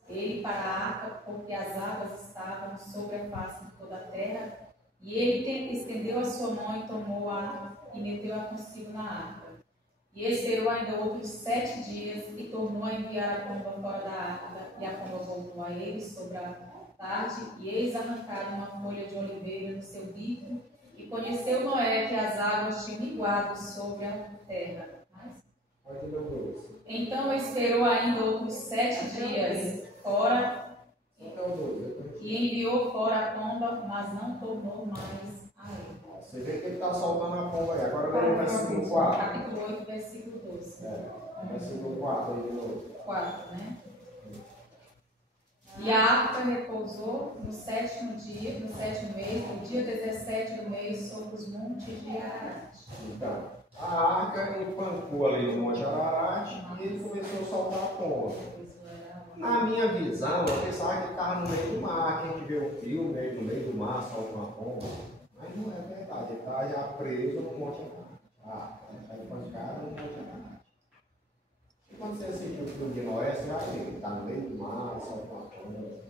ele para a arca, porque as águas estavam sobre a face de toda a terra. E ele estendeu a sua mão e tomou-a e meteu-a consigo na arca. E esperou ainda outros 7 dias e tornou a enviar a pomba fora da arca. E a pomba voltou a ele sobre a tarde, e eis arrancaram uma folha de oliveira no seu bico, e conheceu Noé que as águas tinham minguado sobre a terra. Então esperou ainda outros 7 dias fora, e enviou fora a pomba, mas não tornou mais a ele. Você vê que ele está soltando a pomba aí. Agora vai no versículo 4. Capítulo 8, versículo 12. Versículo 4 aí de novo. 4, né? E a arca repousou no 7º dia, no 7º mês, no dia 17 do mês, sobre os montes de Ararat. Então, a arca empancou ali no Monte Ararat e ele começou a soltar a pomba. Na minha visão, eu pensava que ele estava no meio do mar, que a gente vê o filme, no meio do mar, solta uma pomba. Mas não é verdade, ele está já preso no Monte Ararat. Ele está empancado no Monte Ararat. E quando você assistiu o filme de Noé, você vai ver, ele está no meio do mar, solta uma pomba.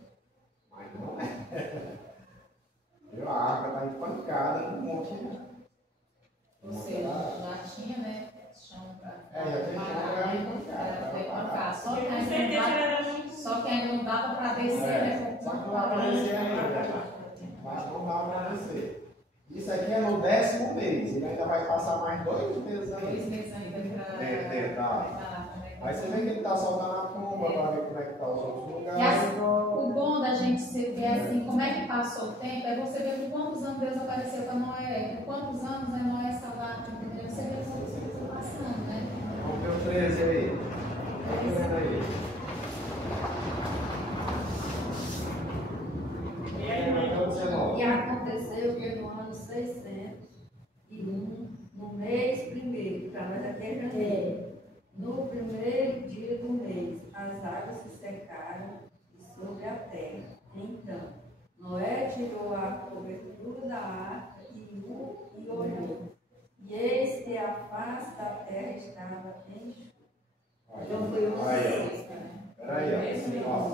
Mas não é. A arca está empancada no Monte Ararat. Ou seja, já tinha, né, chão para para só que ainda não dava para descer, né? Só que não dava para descer ainda. Mas não dava para descer. Isso aqui é no 10º mês. Ele ainda vai passar mais 2 meses ainda. 2 meses ainda para... Aí você vê que ele está soltando a pomba para ver como é que está os outros lugares. E assim, o bom da gente ver assim, como é que passou o tempo, é você ver por quantos anos Deus apareceu para Noé, por quantos anos Noé estava lá, entendeu? Você vê quantos anos está passando, né? Vamos ver o 13 aí. Vamos ver aí. E aconteceu que no ano 601, no mês primeiro, para nós aqui é janeiro, no primeiro dia do mês, as águas se secaram sobre a terra. Então, Noé tirou a cobertura da arca e olhou. E eis que a face da terra estava enxuta. Então foi o aí, peraí, ó.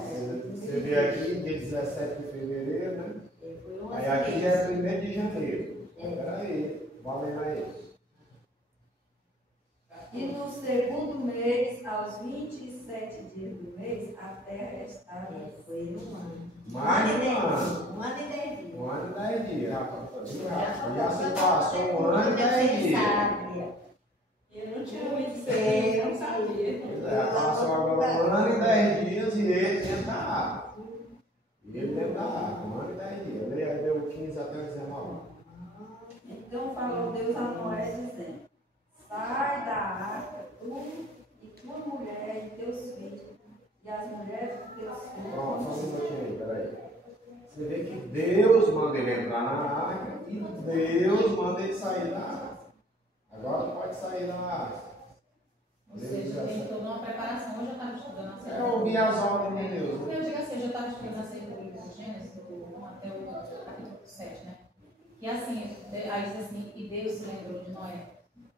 Você vê aqui, dia 17 de fevereiro, né? Aí aqui é 1º de janeiro. valendo a eles. E no segundo mês, aos 27 dias do mês, a terra estava. Foi um ano. Mais de um ano. 1 ano e 10 dias. 1 ano e 10 dias. Já se passou 1 ano e 10 dias. Eu não tinha muito certeza, eu não sabia. Pois é, passou agora 1 ano e 10 dias e ele dentro da arca. E ele dentro da arca, 1 ano e 10 dias. Ele deu 15 até 19. Então falou Deus a Noé dizendo: sai da arca, tu e tua mulher e teus filhos, e as mulheres dos teus filhos. Pronto, só um minutinho aí, peraí. Você vê que Deus manda ele entrar na arca e Deus manda ele sair da arca. Agora pode sair da arca. Ou seja, tem toda uma preparação. Hoje eu estava estudando a É ouvir as ordens de Deus. Eu digo assim, eu já estava estudando a série do livro de Gênesis, do 1 até o capítulo 7, né? E assim, aí diz assim, e Deus se lembrou de Noé.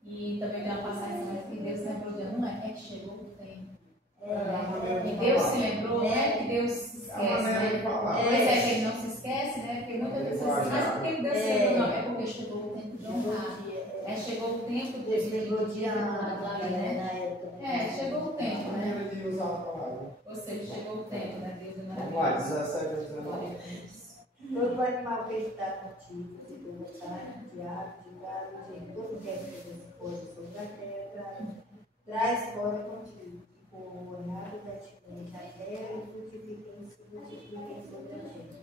E também tem uma passagem mas que Deus se lembrou de Noé, é que chegou o tempo. E Deus se lembrou, não é que Deus se esquece, né? Pois é que ele não se esquece, né? Porque muitas pessoas dizem, mas por que Deus se lembrou? Não, é porque chegou o tempo de honrar. Chegou o tempo de honrar, né? Chegou o tempo, né? Ou seja, chegou o tempo, né? Deus não Vamos lá, 17 a 19. Todo animal que está contigo, de botar, de ave, de gado, de todo que é que coisa sobre a terra, traz fora contigo, com o olhado da semente, a terra e frutifiquem sobre a terra.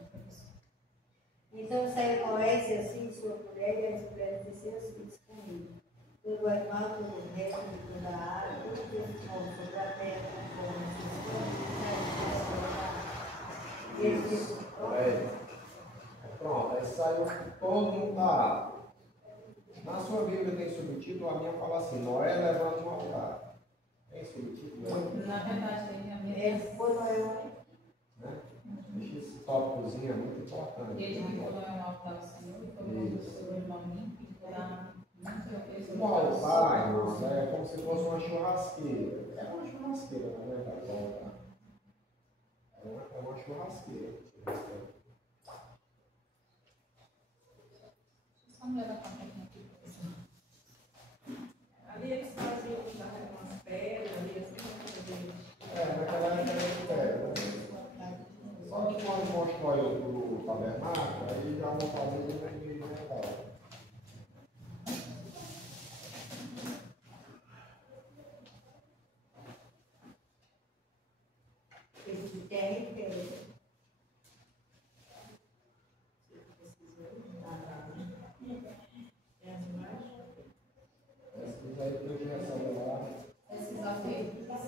Então saiu Noé, seu filho, sua mulher e as mulheres de seus filhos comigo. Todo animal, todo o resto de toda a água, tudo que se sobre a terra, Pronto, aí saiu todo mundo da água. Na sua Bíblia tem subtítulo, a minha fala assim: Noé levanta um altar. Tem subtítulo? Na verdade, tem a minha. foi Noé. Esse tópicozinho é muito importante. E ele ficou no altar do Senhor, e foi o irmão limpo, e lá o altar, irmãos, é como se fosse uma churrasqueira. É uma churrasqueira, na verdade, o altar. É uma churrasqueira. Só não leva para aqui. Ali eles faziam umas pedras, ali assim, Naquela época era de pedra. Só que quando constrói o tabernáculo, aí já vão fazer o vermelho metal. Esse de terra e pedra. Esses aí que eu tinha lá. Esses aqui.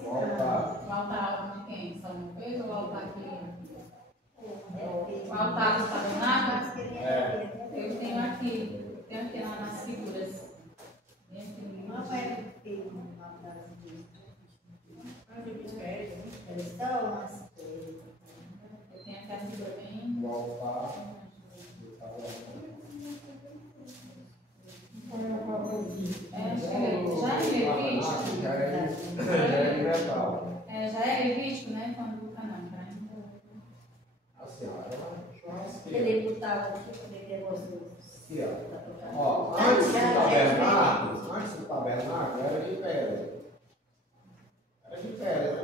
O altar. O altar de quem? Salomão fez ou o altar aqui? O altar do tabernáculo? Eu tenho aqui lá nas figuras. Não é do filho, não das eles estão as coisas. Eu tenho aqui a figura bem. O altar. Já é Levítico? Já é metal. Já é Levítico, né? Quando o canal, né? Assim, ó, é uma churrasqueira. Ele botava aqui quando ele negociou. Aqui, ó. Antes do tabernáculo era de pedra. Era de pedra.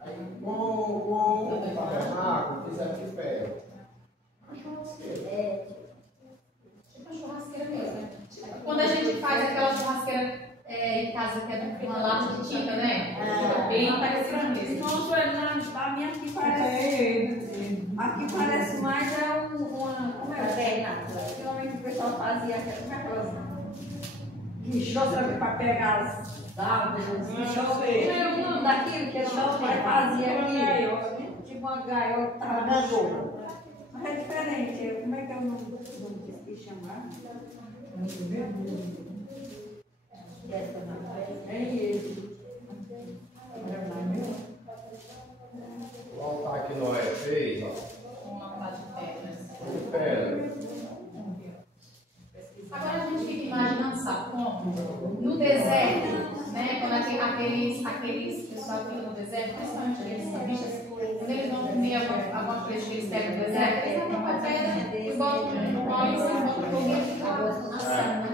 Aí com o tabernáculo fizeram de pedra. Uma churrasqueira. Tipo uma churrasqueira mesmo, né? Quando a gente faz aquela churrasqueira em casa que é uma lata de tinta, né? Fica bem parecida mesmo. Nossa, a minha aqui parece. Aqui parece mais uma. Como é? Antigamente o pessoal fazia aquelas guichosas para pegar as árvores, os guichosas. Era o nome daquilo que a gente fazia aqui. Tipo uma gaiola que estava na jogo. Mas é diferente. Como é que é o nome disso que chamar? É esse. O altar que Noé fez, ó. Um altar de pedras. De pedra. Agora a gente fica imaginando, sabe como? No deserto, né? Quando aqueles pessoal que ficam no deserto, principalmente aqueles cabichas, quando eles vão comer alguma coisa que eles pegam no deserto, eles vão com a pedra e botam no óleo e botam fogo e ficam assando.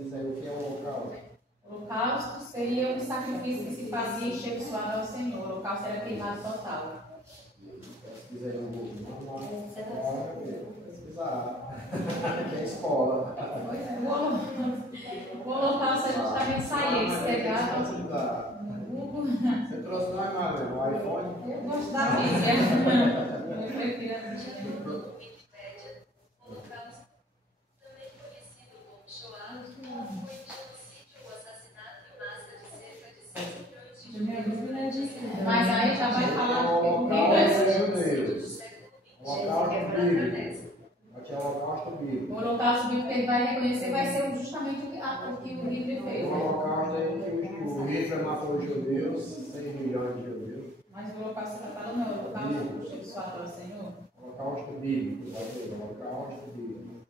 pesquisa aí o que é o holocausto. O holocausto seria um sacrifício que se fazia e cheio suave ao Senhor. O holocausto era queimado total. Pesquisa aí no Google. Pesquisar. Que é escola. O holocausto a gente também saía, eles pegavam no Google. Você trouxe não é nada, no iPhone? Eu gosto da Bíblia. Eu prefiro a Bíblia. Mas aí já vai falar o holocausto judeus. O holocausto bíblico. Aqui é o holocausto bíblico. O holocausto bíblico que ele vai reconhecer vai ser justamente o que o Hitler fez. O holocausto aí que o Hitler matou os judeus, 100 milhões de judeus. Mas o holocausto que está falando não, o holocausto cheio suave ao Senhor. Holocausto bíblico, vai ter holocausto bíblico.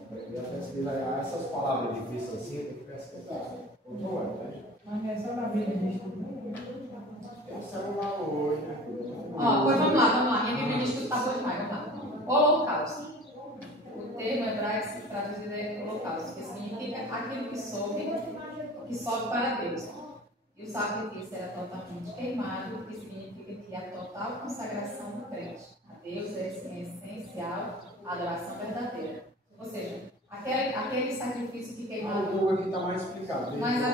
Aprender a pesquisar essas palavras difíceis assim, tem que pesquisar. Não é, né? Mas é só na Bíblia, gente. Tem um celular hoje, né? Ó, pois vamos lá. Minha Bíblia diz que está bom demais, vamos lá. Holocausto. O termo hebraico se traduz em holocausto, que significa aquilo que sobe para Deus. E o sacrifício era totalmente queimado, que significa que a total consagração do crente a Deus é essencial a adoração verdadeira. Ou seja, aquele sacrifício que queimava. O Google aqui está mais explicado. Mas Na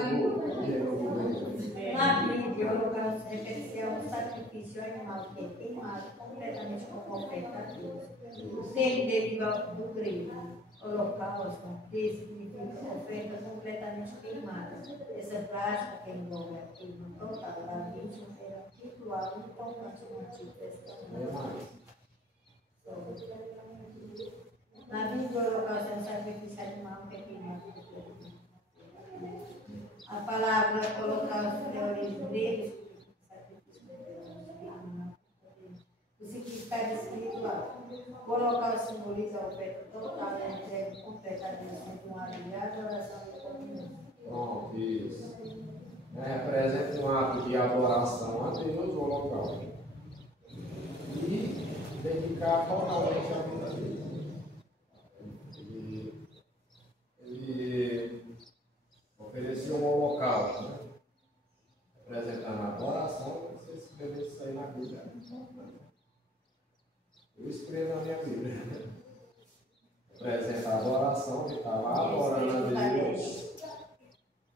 Bíblia, o holocausto refere-se a um sacrifício animal que é queimado completamente como oferta a Deus. O termo deriva do grego holocausto, que significa oferta completamente queimada. Essa prática que envolve a queima total da vítima era ritual importante no Antigo Testamento. Na Bíblia, o holocausto é um sacrifício animal que é queimado completamente. A palavra holocausto é a origem grega, o significado espiritual. O holocausto simboliza a oferta total da entrega completa a Deus, com alegria, adoração e comunhão. Pronto, isso. Representa um ato de adoração a Deus, o holocausto. E dedicar totalmente a vida dele. Ele ofereceu um holocausto, né? Representando a adoração, você escreveu isso aí na Bíblia. Eu escrevo na minha Bíblia. Representa a adoração, que está lá adorando a Deus.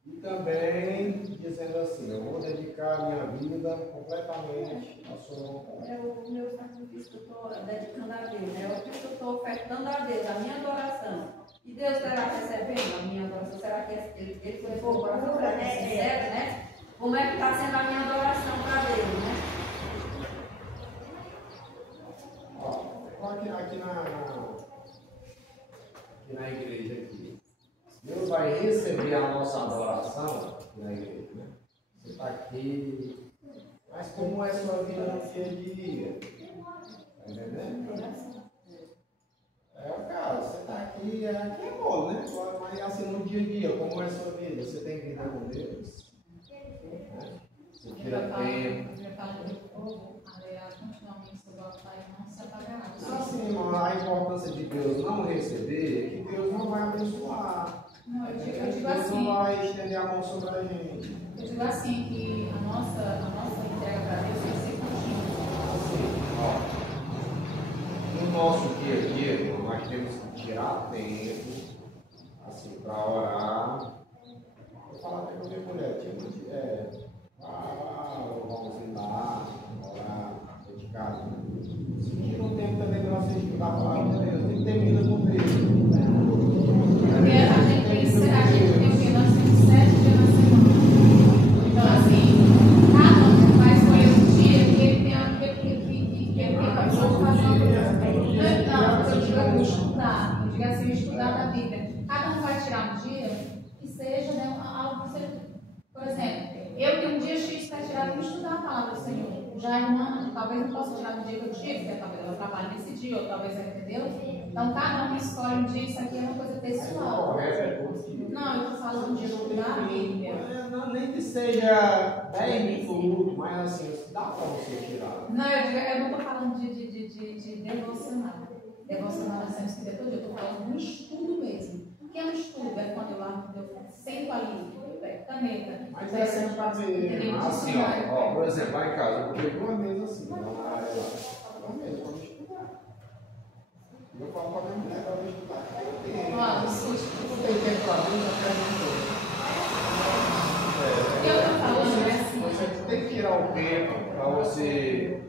E também dizendo assim, eu vou dedicar a minha vida completamente à sua vontade. É o meu sacrifício que eu estou dedicando a Deus, né? É o que eu estou ofertando a Deus, a minha adoração. E Deus estará recebendo a minha adoração? Será que ele foi o coração para mim sincero, né? Como é que está sendo a minha adoração para Deus, né? Ó, aqui na igreja aqui. Deus vai receber a nossa adoração aqui na igreja, né? Você está aqui, mas como é sua vida no dia a dia? Está entendendo? É o caso, você está aqui, aqui é bom, né? Mas assim no dia a dia, como é sua vida? Você tem vida com Deus? Né? Você tira tempo. Assim, irmão, a importância de Deus não receber é que Deus não vai abençoar. Não, eu digo Deus assim, não vai estender a mão sobre a gente. eu digo assim que a nossa entrega para Deus tem que ser contínua. Assim, ó, no nosso dia a dia, irmão, nós temos que tirar tempo, assim, para orar. Vou falar até com a minha mulher, vamos lá, orar, dedicar. Se tira um tempo também para você estudar a palavra de Deus, tem que ter vida com Deus. Porque a gente tem o que? Nós temos 7 dias na semana. Então, assim, cada um vai escolher um dia que ele tem a preocupação. Não, eu digo estudar. Eu digo assim, estudar da Bíblia. Cada um vai tirar um dia que seja, né, algo que seja. Por exemplo, eu tenho um dia X para tirar para estudar a palavra do Senhor. Já a irmã, talvez não possa tirar no dia que eu tiro, porque talvez ela trabalhe nesse dia, ou talvez ela, entendeu? Então, cada um escolhe um dia, isso aqui é uma coisa pessoal. Não, eu estou falando de estudar a Bíblia. Nem que seja 10 minutos, mas assim, dá para você tirar. Não, eu não estou falando de devocional. Devocional nós temos que ter todo dia. Eu estou falando um estudo mesmo. O que é um estudo? É quando eu sento ali, eu pego caneta. Mas é sempre fazer. Assim, ó, por exemplo, lá em casa, eu coloquei uma mesa assim, lá na área lá. Uma mesa para me estudar. Eu falo para minha mulher para me estudar. Não tem tempo para mim, já quero muito. Eu estou falando assim. Você tem que tirar o tempo para você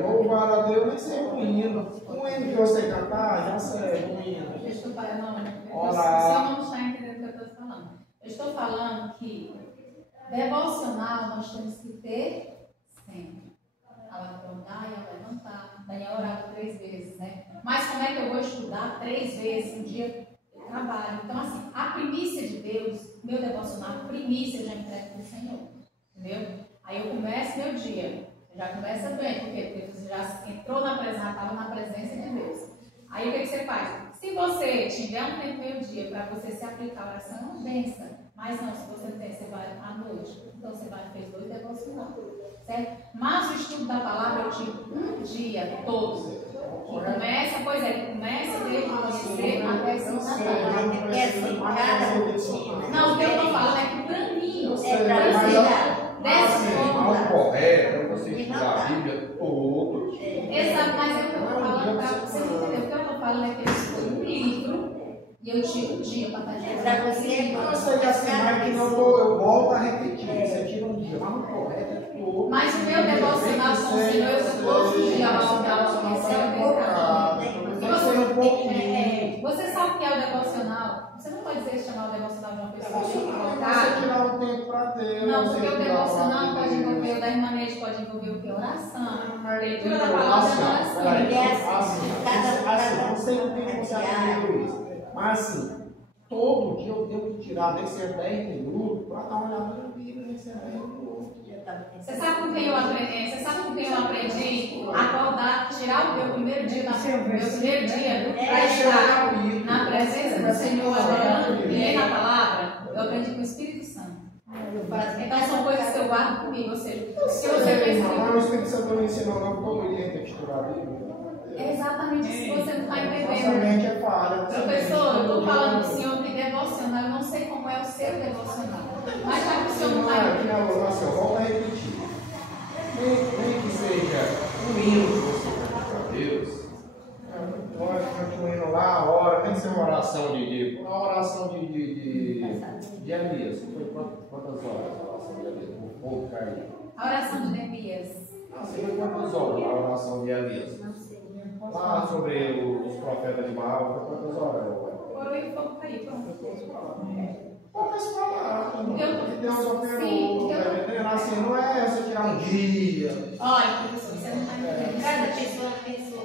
louvar a Deus, nem ser um hino. Um hino que você cantar, já serve um hino. O senhor não está entendendo o que eu estou falando. Eu estou falando que devocional nós temos que ter sempre. Ao acordar e ao levantar. Daniel orava 3 vezes, né? Mas como é que eu vou estudar 3 vezes um dia? Eu trabalho. Então, assim, a primícia de Deus, meu devocional, a primícia eu já entrego para o Senhor. Entendeu? Aí eu começo meu dia. Você já começa bem, porque você já entrou estava na presença de Deus. Aí o que você faz? Se você tiver um tempo meio dia para você se aplicar a oração, é uma benção. Mas não, se você não tem, você vai à noite. Então você vai fez 2 devocionais. Certo? Mas o estudo da palavra eu tiro um dia todo. Que começa, pois é, que começa desde o amanhecer até 5 da tarde. Não, o que eu estou falando é que para mim, o correto é você estudar a Bíblia todo. Exato, mas eu estou falando para você entender. O que eu estou falando é que eu escolho um livro e eu tiro um dia para estar Para você, não, eu sei que assim, mas que não eu volto a repetir. Você tira um dia, mas o correto é todo. Mas o meu devocional com o Senhor, eu sou todos os dias ao Você sabe o que é o devocional? Você não pode dizer chamar o devocional de uma pessoa você tirar um tempo para Deus. Não, porque o devocional pode envolver, o da irmã Neide pode envolver o que? Oração. Leitura da palavra da oração. Não sei o que você aprendeu isso. Mas assim, todo dia eu tenho que tirar, nem ser 10 minutos, para dar uma olhada na Bíblia, nem ser 10 minutos. Você sabe com quem eu aprendi? Você sabe com quem eu aprendi? Acordar, tirar o meu primeiro dia, para estar na presença do Senhor, adorando e ler na palavra. Eu aprendi com o Espírito Santo. Então são coisas que eu guardo comigo. Ou seja, se você pensa. Mas o Espírito Santo não ensinou não todo dia tem que estudar a Bíblia. É exatamente isso que você não está entendendo. Nossa mente é falha. Professor, eu estou falando para o senhor que devocional, eu não sei como é o seu devocional. Mas já que o senhor não está entendendo. Volta a repetir. Nem que seja um hino que você canta para Deus. Continua indo lá a hora, tem que ser uma oração uma oração de Elias. Foi quantas horas a oração de Elias? O povo caiu. A oração de Neemias. Foi quantas horas a oração de Elias? Lá sobre os profetas de Baal, foi quantas horas? Orou e o fogo caiu, pronto. Poucas palavras. Deus operou. Assim, não é você tirar um dia. Olha, professor, você não está entendendo. Cada pessoa pensou.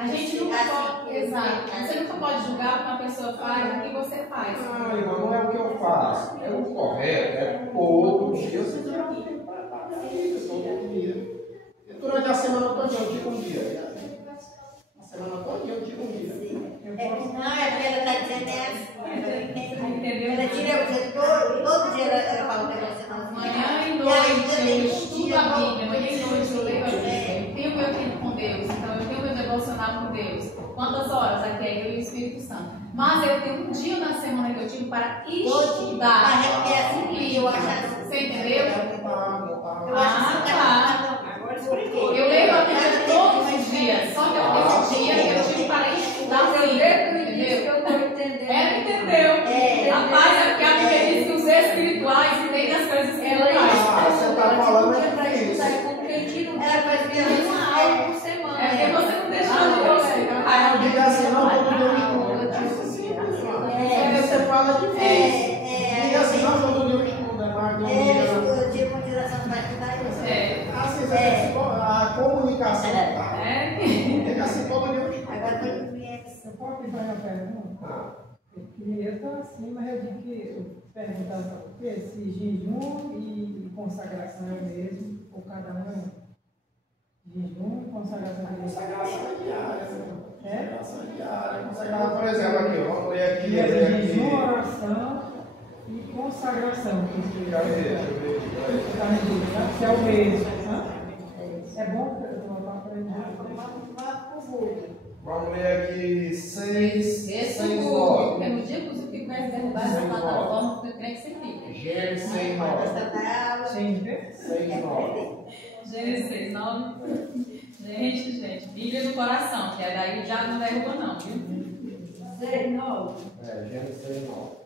A gente nunca pode. Exato. Você nunca pode julgar o que uma pessoa faz o que você faz. Não, irmão, não é o que eu faço. É o correto. É todo dia você tirar um tempo para estar na vida. Todo dia. E durante a semana toda eu tiro um dia. A semana toda eu tiro um dia. Não, ela está dizendo assim. Entendeu? Ela tira todo dia ela fala para você não. Manhã e noite eu estudo a Bíblia, manhã e noite eu leio a Bíblia. Eu tenho meu tempo com Deus, então eu tenho meu devocional com Deus. Quantas horas? Aqui é eu e o Espírito Santo. Mas eu tenho um dia na semana que eu tiro para estudar. Você entendeu? Eu leio a Bíblia todos os dias, só que eu tenho um dia que eu tiro para estudar a Bíblia. Entendeu? Rapaz, é porque a Bíblia diz que os espirituais entendem as coisas espirituais. Você está falando para estudar ela faz uma aula por semana. É porque você não deixou de você. Não diga assim, não, todo dia eu estudo. Você fala difícil. Diga assim, não, todo dia eu estudo. O dia de continuação vai estudar isso. A comunicação. Diga assim, todo dia eu estudo. Agora todo dia. Eu posso fazer uma pergunta? Eu estou assim, mas eu digo que eu perguntava para você se jejum e consagração é o mesmo, ou cada um é um. Jejum e consagração é o mesmo. Consagração é diária. Consagração é diária. Consagração, por exemplo, aqui, vamos ler aqui. Jejum, oração e consagração. Que é o mesmo. É bom para aprender. Vamos ler aqui 6, Esse 6, o 9. porque no dia que os que vai derrubar essa plataforma, porque tem que ser fica. Gênesis 6, 9. Sem ver? 6, 9. Gênesis 6, 9. Gente, Bíblia do coração, que é daí já não derruba não, viu? 6, 9. Gênesis 6, 9.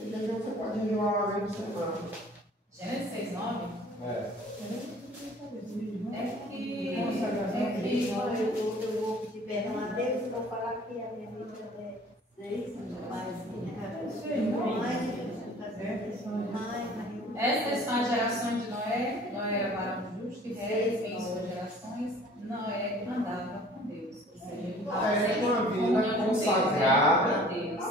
Entendeu? Você pode enjoar uma vez por semana. Gênesis 6, 9? É. É que... Eu vou pedir perdão a Deus, vou falar que a minha vida é 6, Essas são as gerações de Noé. Noé era varão justo e reto em suas gerações. Noé andava com Deus. Noé tinha uma vida consagrada a Deus.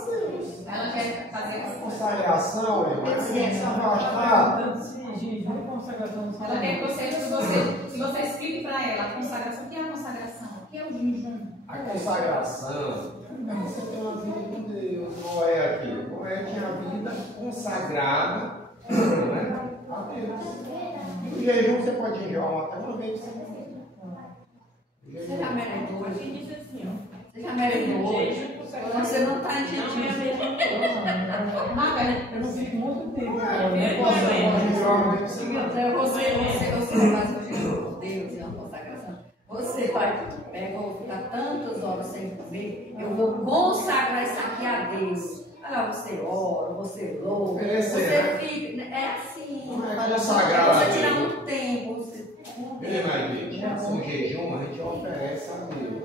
Ela quer fazer a consagração, irmão. Ela quer que você explique para ela a consagração. O que é a consagração? O que é o jejum? A consagração é você ter uma vida com Deus. Noé aqui. Noé tinha a vida consagrada, né, a Deus. O jejum você pode jejuar até uma vez por semana. Você já merendou Aqui hoje? diz assim, ó. Você já merendou hoje? Jejum com sagrado. Você não está em Não é a jejum. mesma coisa. Eu não fico muito tempo. Então, você faz o jejum por Deus e uma consagração. Você vai pegar, vou ficar tantas horas sem comer, eu vou consagrar isso aqui a Deus. Olha, você ora, você louva, você fica. É assim. Você tira muito tempo. Ei, mas o jejum a gente oferece a Deus.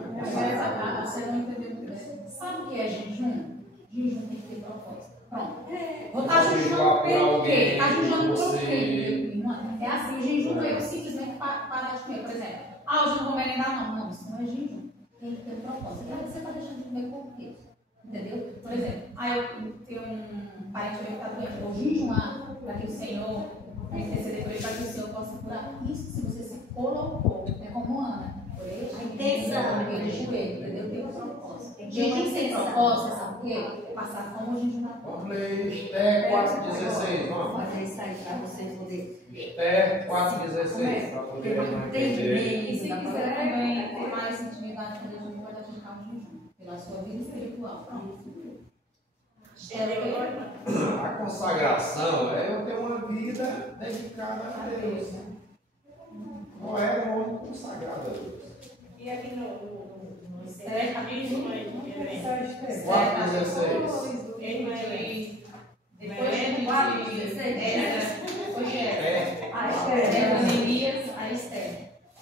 Você não entendeu muito bem. Sabe o que é jejum? Jejum tem que ter propósito. Pronto. Vou estar jejuando pelo quê? Está jejuando pelo quê? É assim, jejum eu simplesmente parar de comer. Por exemplo, hoje eu não vou merendar não. Não, isso não é jejum. Tem que ter um propósito. Você está deixando de comer por quê? Entendeu? Por exemplo, eu tenho um parente meu que está doente. Vou jejuar para que o Senhor me interceder por ele, para que o Senhor possa curar. Isso se você se colocou. É como Ana. A intenção. Eu jejuei, entendeu? Tem um propósito. Tem que ter uma Jejum sem intenção. propósito, sabe o quê? Passar fome ou jejuar. Vamos ler Esther 4,16. Vou Vamos. fazer isso aí para vocês poderem. Esther 4,16. Para poder entender. E se quiser também ter mais intimidade com Deus, pode aplicar um jejum pela sua vida espiritual. Pronto. A consagração é eu ter uma vida dedicada a Deus. Não é um homem consagrado a Deus. E aqui no estetismo, é 4,16. ele não é lei. Depois de 4,16. Hoje é. Ah, É Neemias, a Esther.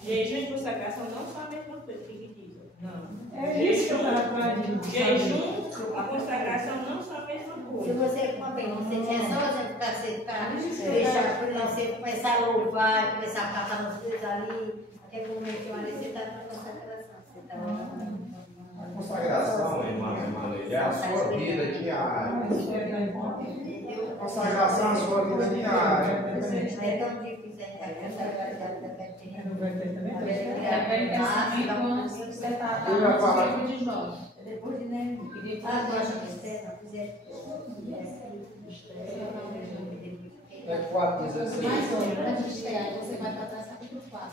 Jejum e consagração não são a mesma coisa. O que diz? Não. É isso que eu estava falando. Jejum, a consagração não são a mesma Se coisa. você comer, você tinha só ficar sentado, deixar, por exemplo, você começar a louvar, começar a passar nos dedos ali, até comer ali, você está na consagração. Você está A consagração, irmã, é a sua vida diária. A consagração é a sua vida diária. é tão difícil a consagrar Não vai ter também? É bem pensamento quando você está Eu ia falar. no ciclo de Jó. Depois de Neemias. E depois Ah, gosta de Esther, não fizer. É 4,16. mais outra, para a gente pegar, você vai para trás, capítulo 4.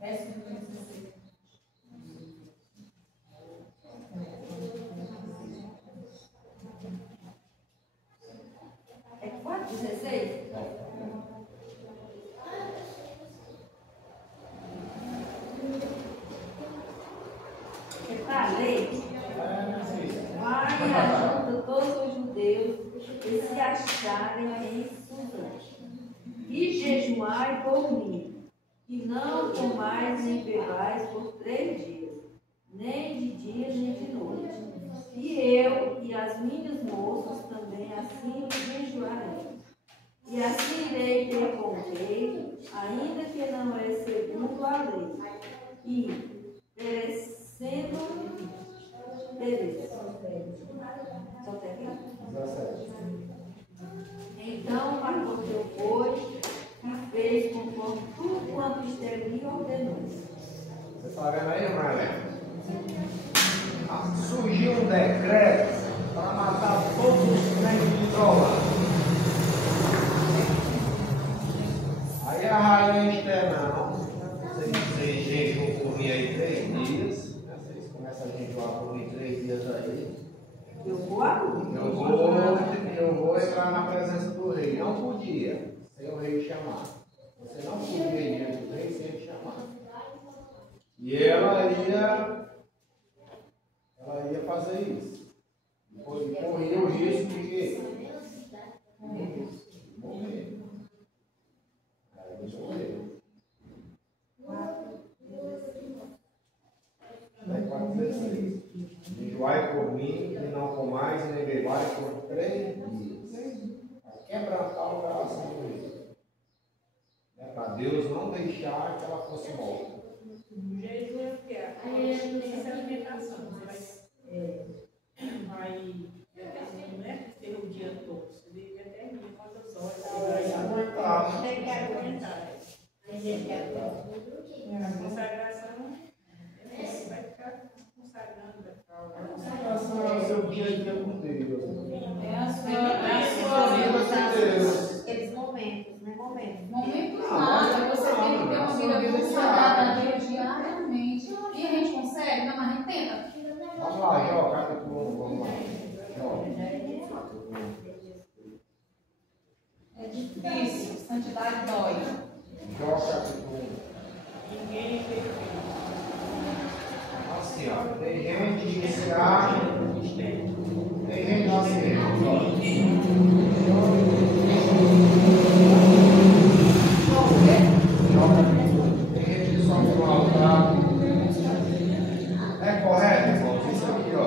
Verso número 16. É 4,16? É para a lei. Vai e ajuda todos os judeus que se acharem em Suzã. E jejuai por mim, e não comais nem bebais por 3 dias, nem de dia nem de noite. E eu e as minhas moças também assim jejuaremos. E assim irei ter com o rei, ainda que não é segundo a lei. E perecendo, pereça. Só termina. 17. Então Mardoqueu foi e fez conforme tudo quanto Esther lhe ordenou. Você está vendo aí, Marlene? Surgiu um decreto para matar todos os crentes de Trollã. Aí a rainha Esther não. eu vou entrar na presença do rei. Não podia, sem o rei chamar. Você não podia ir diante do rei sem ele chamar. E ela ia fazer isso. E corria o risco de morrer. Aí morreu. Aí 4:16. Jejuai por mim e não comais nem bebais por 3 dias. Para quebrantar o coração do rei. Para Deus não deixar que ela fosse morta. O jejum é o que? Essa alimentação. Você vai ter o dia todo. Você vive até quantas horas. Aguentar. Tem que aguentar. A consagração vai ficar consagrando. A consagração é o seu dia a dia com Deus. É a sua Deus. Aqueles momentos, né? Momentos. Momentos nada, você tem que ter uma vida consagrada a Deus diariamente. E a gente consegue? Não, mas a gente tenta. Vamos lá, Jó, capítulo 1, vamos lá. Jó. É difícil, santidade dói. Jó, capítulo 1. Ninguém fez Assim, ó, tem gente que se acha, tem gente assim, tem gente que sobe no altar. É correto, irmãos? Isso aqui, ó.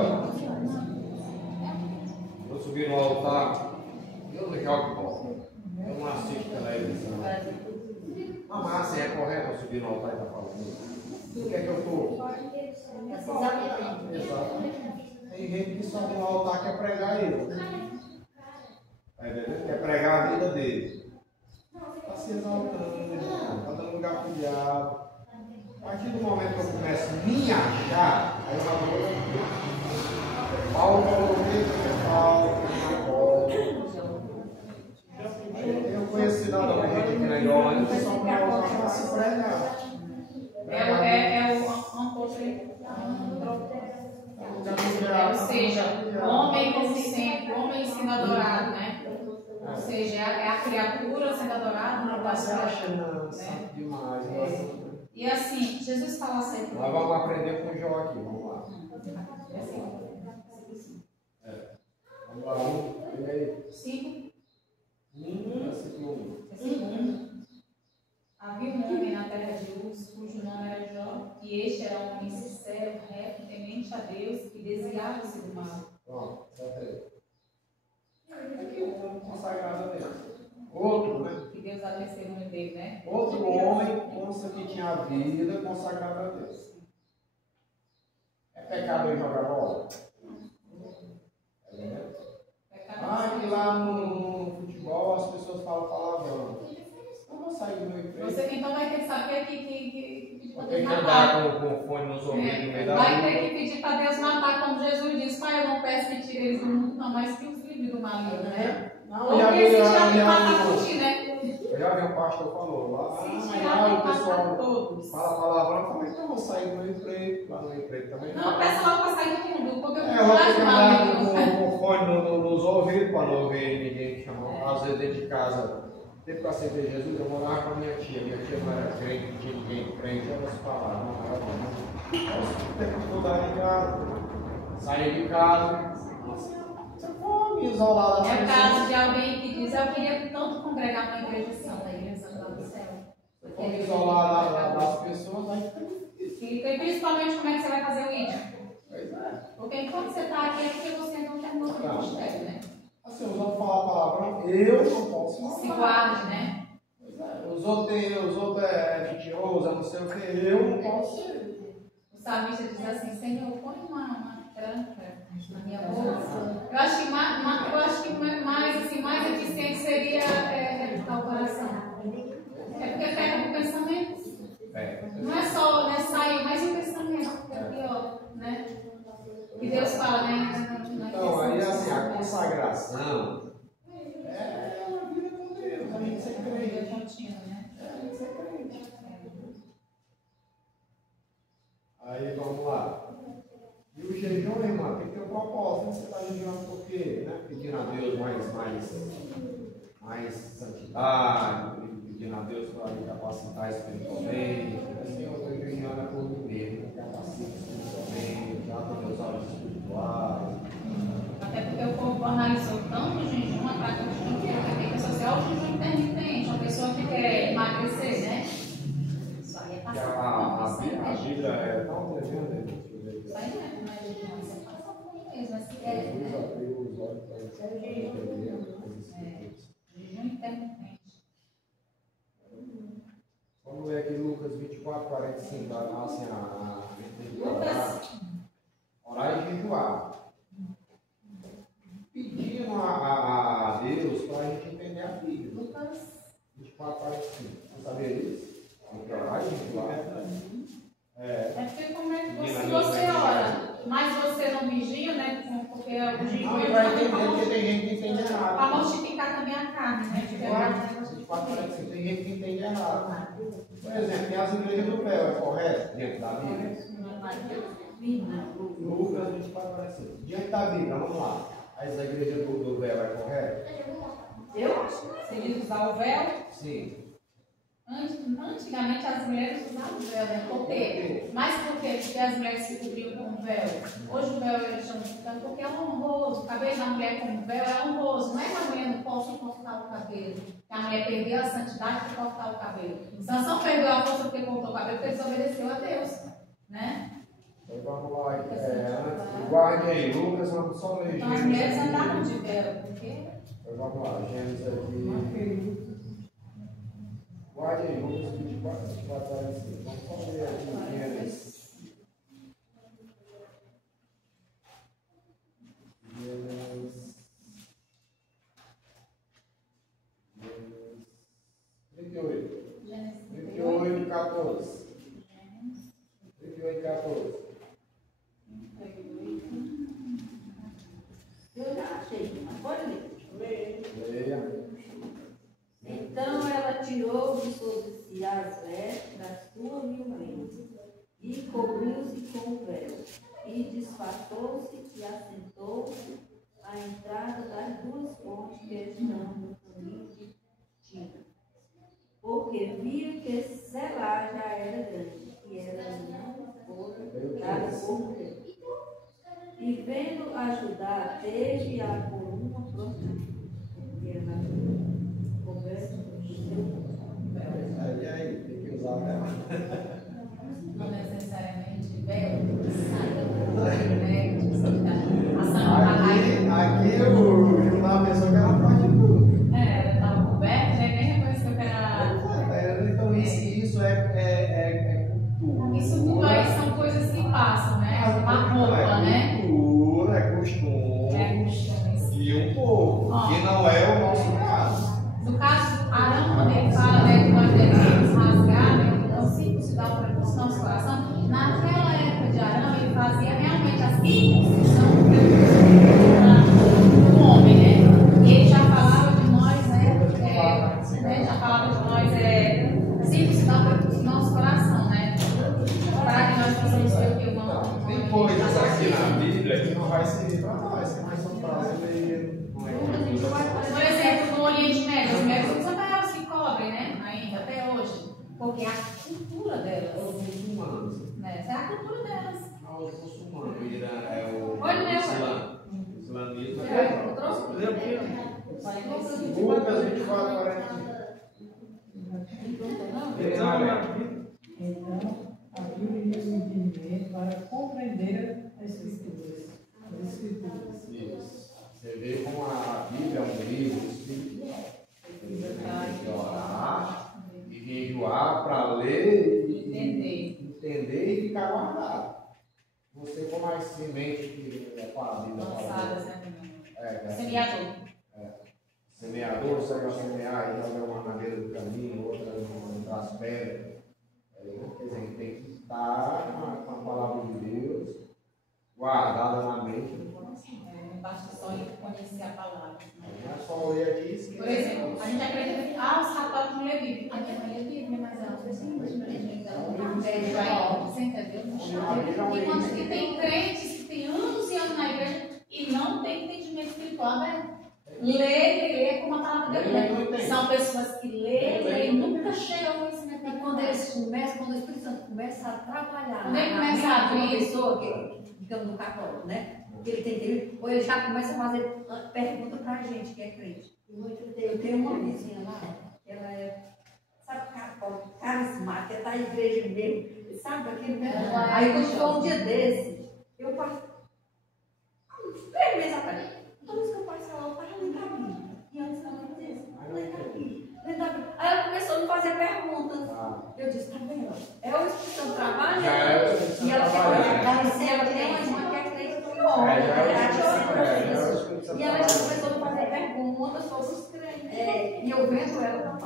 Eu subi no altar, eu não jogo bola, eu não assisto televisão. Não, mas assim, é correto eu subir no altar e estar falando isso? O que é que eu estou? Exato. Tem gente que sobe no altar e quer pregar ele. Tá entendendo? Quer pregar a vida dele. Está se exaltando, está dando lugar para o diabo. A partir do momento que eu começo a me achar, aí eu já vou. Paulo falou que é Paulo, eu conheço cidadão aqui na Irlanda, que só para o altar para se pregar. É o ou seja, homem como sempre, homem sendo adorado, né? Ou seja, é a criatura sendo adorada no nosso Né? Demais, e assim, Jesus fala sempre. Nós vamos aprender com o Jó aqui, vamos lá. Vamos lá, 1, e aí? 5. Versículo 1. Havia um homem na terra de Uz, cujo nome era Jó, e este era um homem sincero, reto, temente a Deus e desviava-se do mal. Pronto, senta aí. Aqui o homem consagrado a Deus. Outro, né? Que Deus dá testemunho dele, né? Outro homem consta que tinha a vida consagrada a Deus. É pecado ele jogar bola? É verdade? Ah, que lá no futebol as pessoas falam palavrão. Vamos sair do meu emprego. Você então vai ter que saber que Vou ter que andar com o fone nos ouvidos no meio da rua. vai ter que pedir para Deus matar, como Jesus disse, Pai, eu não peço que tire eles do mundo, não, mas que os livre do maligno, né? Não, porque se já me matar por ti, né? Eu já vi um pastor falou lá, Se lá o matar pessoal todos. fala palavrão, eu falei, então eu vou sair do meu emprego, lá no emprego também. Não, peça logo para sair do mundo, porque eu Eu vou ter que andar maligno. com o fone nos ouvidos para não ouvir ninguém me chamar. Às vezes dentro de casa, tempo que eu aceitei Jesus, eu morava com a minha tia. Minha tia não era crente, não tinha ninguém crente, elas falavam, não era bom. Eu tenho que estudar em casa, sair de casa. Você come isolado. É o caso de alguém que diz, eu queria tanto congregar uma igreja santa, a igreja santa do céu. Come isolado das pessoas, aí fica difícil. E principalmente como é que você vai fazer o ID. Pois é. Porque enquanto você está aqui é porque você não terminou o ministério, né? Assim, os outros falam palavrão, eu não posso falar. Se guarde, né? Pois é. Os outros é mentiroso, não sei o que, eu não posso ser. O salmista diz assim, Senhor, põe uma tranca na minha bolsa. Eu acho que mais, assim, mais eficiente seria educar o coração. É porque pega o pensamento. Não é só sair, mas o pensamento, que é pior, né? E Deus fala, né? Então, aí assim, a consagração é uma vida com Deus, a gente ser crente. Vida contínua, né? A gente ser crente. Aí vamos lá. E o jejum, irmão, tem que ter um propósito. Você está jejuando por quê? Né? Pedindo a Deus mais santidade, pedindo a Deus para me capacitar espiritualmente. Assim, eu estou jejuando por mim mesmo, me capacito espiritualmente, já com meus olhos espirituais. Até porque o povo banalizou tanto o jejum, a prática do jejum, que tem pessoas que é o jejum intermitente, uma pessoa que quer emagrecer, né? Isso aí é passar fome. A vida é tão tremenda, né? Isso aí não é jejum, você passa fome mesmo, assim, né? Os olhos para Jejum intermitente. Vamos ver aqui Lucas 24, 45, assim, orar e jejuar. Pedindo a Deus para a gente entender a Bíblia. Lucas 24, 45. Você sabia disso? Orar e jejuar. É porque como é que se você ora, mas você não vigia, né? Porque o jejum Não vai entender, porque tem gente que entende errado. para mortificar também a carne, né? 24, 45, tem gente que entende errado. Por exemplo, tem as igrejas do véu, é correto? Diante da Bíblia. Lucas 24, 45. Diante da Bíblia, vamos lá. As igrejas do véu é correto? Eu acho. Seria usar o véu? Sim. Antigamente as mulheres usavam o véu, né? Por quê? Mas por quê? Porque as mulheres se cobriam com o véu. Hoje o véu eles chamam de véu porque é honroso. O cabelo da mulher com o véu é honroso. Não é que a mulher não possa cortar o cabelo. Que a mulher perdeu a santidade por cortar o cabelo. Sansão perdeu a força porque cortou o cabelo, porque ele desobedeceu a Deus. Né? Então vamos lá. Guarde aí, Lucas, vamos só ler. Então as mulheres andavam de véu. Por quê? Então vamos lá, Gênesis aqui. Guarde aí, Lucas 24, 45. Vamos só ler aqui Gênesis. Gênesis 38. 38, 14. 38, 14. Eu já achei, mas pode ler. Leia. Então ela tirou de sobre si as vestes da sua viuvez e cobriu-se com o véu e disfarçou-se e assentou-se à entrada das duas fontes que estão no caminho de Tina, porque via que Selá já era grande e ela não fora dada por mulher. E vendo ajudar, teve a coluna prostituta, porque ela conversa com o seu. E aí, tem que usar mesmo. Não necessariamente véu, saia, Aqui o Gilmar pensou que era prostituta. ela estava coberta, já nem reconheceu que era. Então isso é cultura. Isso tudo aí são coisas que passam, né? A roupa, né? Cultura, é costume. É costume. De um povo, que não é o nosso caso. No caso, Arão, quando ele fala, né, que nós devemos rasgar, né, o circuncidar o prepúcio do nosso coração, naquela época de Arão, ele fazia realmente a circuncisão do homem, né? E ele já falava de nós, né, já falava de nós, circuncidar o prepúcio do nosso coração, né? Para que nós possamos ter o que irmão. Tem coisas aqui na Bíblia que não vai servir para nós, mas são brasileiros. Por exemplo, no Oriente Médio, as mulheres usam véus que cobrem, né? Ainda, até hoje. Porque é a cultura delas. Os muçulmanos. Né? Essa é a cultura delas. Os muçulmanos. O Irã é o Olha, né? islamismo. Eu trouxe o Lucas 24, 40. Então, a Bíblia é um entendimento para compreender as Escrituras. As Escrituras. Isso. Você vê como a Bíblia é um livro espiritual. Tem que orar e jejuar para ler e entender e ficar guardado. Você com mais semente que é para a Bíblia. Lançadas, né? Semeador. Semeador, você vai semear e joga uma madeira do caminho, outra das pedras. Quer dizer, a gente tem que estar com a palavra de Deus guardada na mente e no coração. Não basta só conhecer a palavra. Não é só ler aqui. Por exemplo, a gente acredita que os católicos não lê Bíblia. A minha mãe lê Bíblia, mas ela não simplesmente não vai. Você entendeu? E tem crentes que espiritual aberto. Ler como a palavra de Deus. São pessoas que leem e nunca chegam ao conhecimento. E quando eles começam, quando o Espírito Santo começa a trabalhar, Quando ele começa a abrir, uma pessoa que, digamos, no católico, né? Que ele tem que, ou ele já começa a fazer pergunta pra gente que é crente. Eu tenho uma vizinha lá, que ela é, sabe, católica, carismática, tá na igreja mesmo, sabe, aquele mesmo. Aí quando foi um dia desse, eu passei, 3 meses atrás, toda vez que eu passei lá, eu estava lendo a Bíblia. E antes ela não disse, lendo a Bíblia. Aí ela começou a me fazer perguntas. Eu disse, tá vendo? É o Espírito Santo trabalhando. E ela tem uma irmã que é crente do homem. E ela já começou a me fazer perguntas sobre os crentes. E eu vendo ela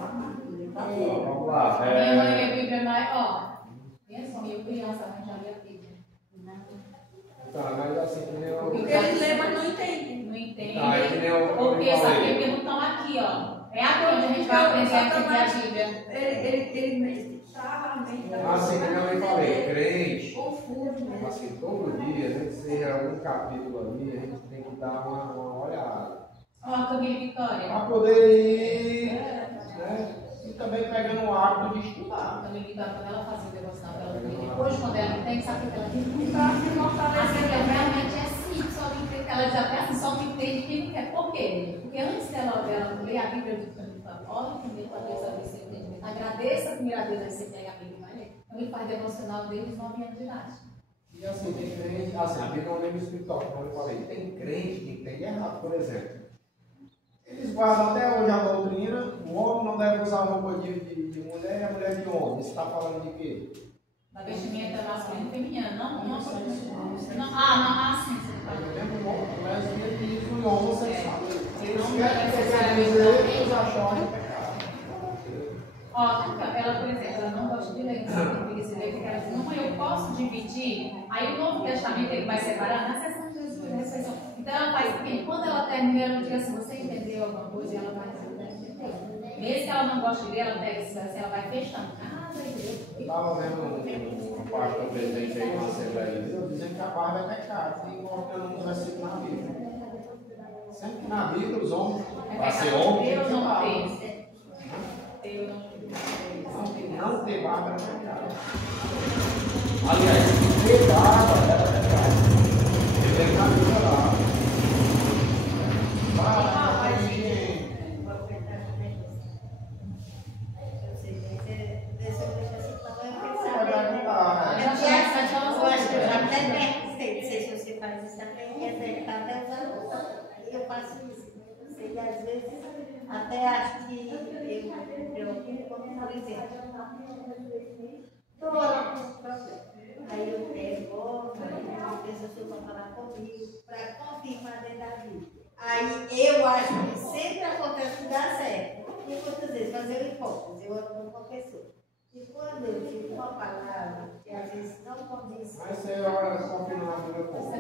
Vamos lá. Minha mãe é Bíblia mais, ó. Minha só, minha criança, a gente já lê a Bíblia. Tá, mas assim, que nem eu... Porque eles lêem, mas não entendem. Não entende. Tá, é que nem eu Porque falei. sabe que não estão aqui, ó. É aqui onde a gente vai aprender a entender a Bíblia. Ele Assim que eu falei, crente, confuso mesmo. assim, todo dia, nem que seja algum capítulo ali, a gente tem que dar uma olhada. Ó, Camila Vitória. Para poder ir, né? E também pegando o hábito de estudar. Camila Vitória, quando ela fazia o devocional dela comigo, depois quando ela entende, sabe o que ela diz? Para se fortalecer Assim, realmente é simples, só que entende. Ela diz até assim, só que entende quem não quer. Por quê? Porque antes dela ler a Bíblia, eu digo para mim, olha primeiro para Deus abrir seu entendimento. Agradeça primeiro a Deus, aí você pega a Bíblia e vai ler. Ele faz devocional desde os 9 anos de idade. E assim, tem crente, assim, a Bíblia é um livro espiritual, como eu falei, tem crente que entende errado, por exemplo. Eles guardam até hoje a doutrina, o homem não deve usar roupa de mulher e a mulher de homem. Isso está falando de quê? Da vestimenta masculina e feminina, não sim. Você Mas fala. mesmo o lesbianismo e o homossexual. Eles Não querem necessariamente dizer que os acham de pecado. Ó, ela, por exemplo, ela não gosta de ler, então tem que se ler, porque ela diz, não, eu posso dividir. Aí o Novo Testamento ele vai separar na seção de Jesus, na seção. Então ela faz o quê? Quando ela termina, ela diz assim, você entendeu alguma coisa? E ela vai dizer, mesmo que ela não goste de ler, ela pega esse verso e ela vai fechando. Eu estava vendo um pastor presente aí, uma assembleia de Deus, dizendo que a barba é pecado, e colocando um versículo na Bíblia. Sempre que na Bíblia os homens, para ser homem, tem que ter barba. Não ter barba é pecado. Aliás, ter barba é pecado. Ele vem na Bíblia lá. Barba é higiene. Eu acho que eu já até perguntei, não sei se você faz isso também, que é tá até usando roupa. Eu faço isso. Não sei, e às vezes até acho que eu preocupo, como por exemplo, estou lá com um problema. Aí eu pego, uma pessoa chegou a falar comigo para confirmar dentro da vida. Aí eu acho que sempre acontece que dá certo. E quantas vezes fazer hipótese, eu ando com uma pessoa. E quando eu digo uma palavra que às vezes não condiz. Mas você ora confirmar a Bíblia como?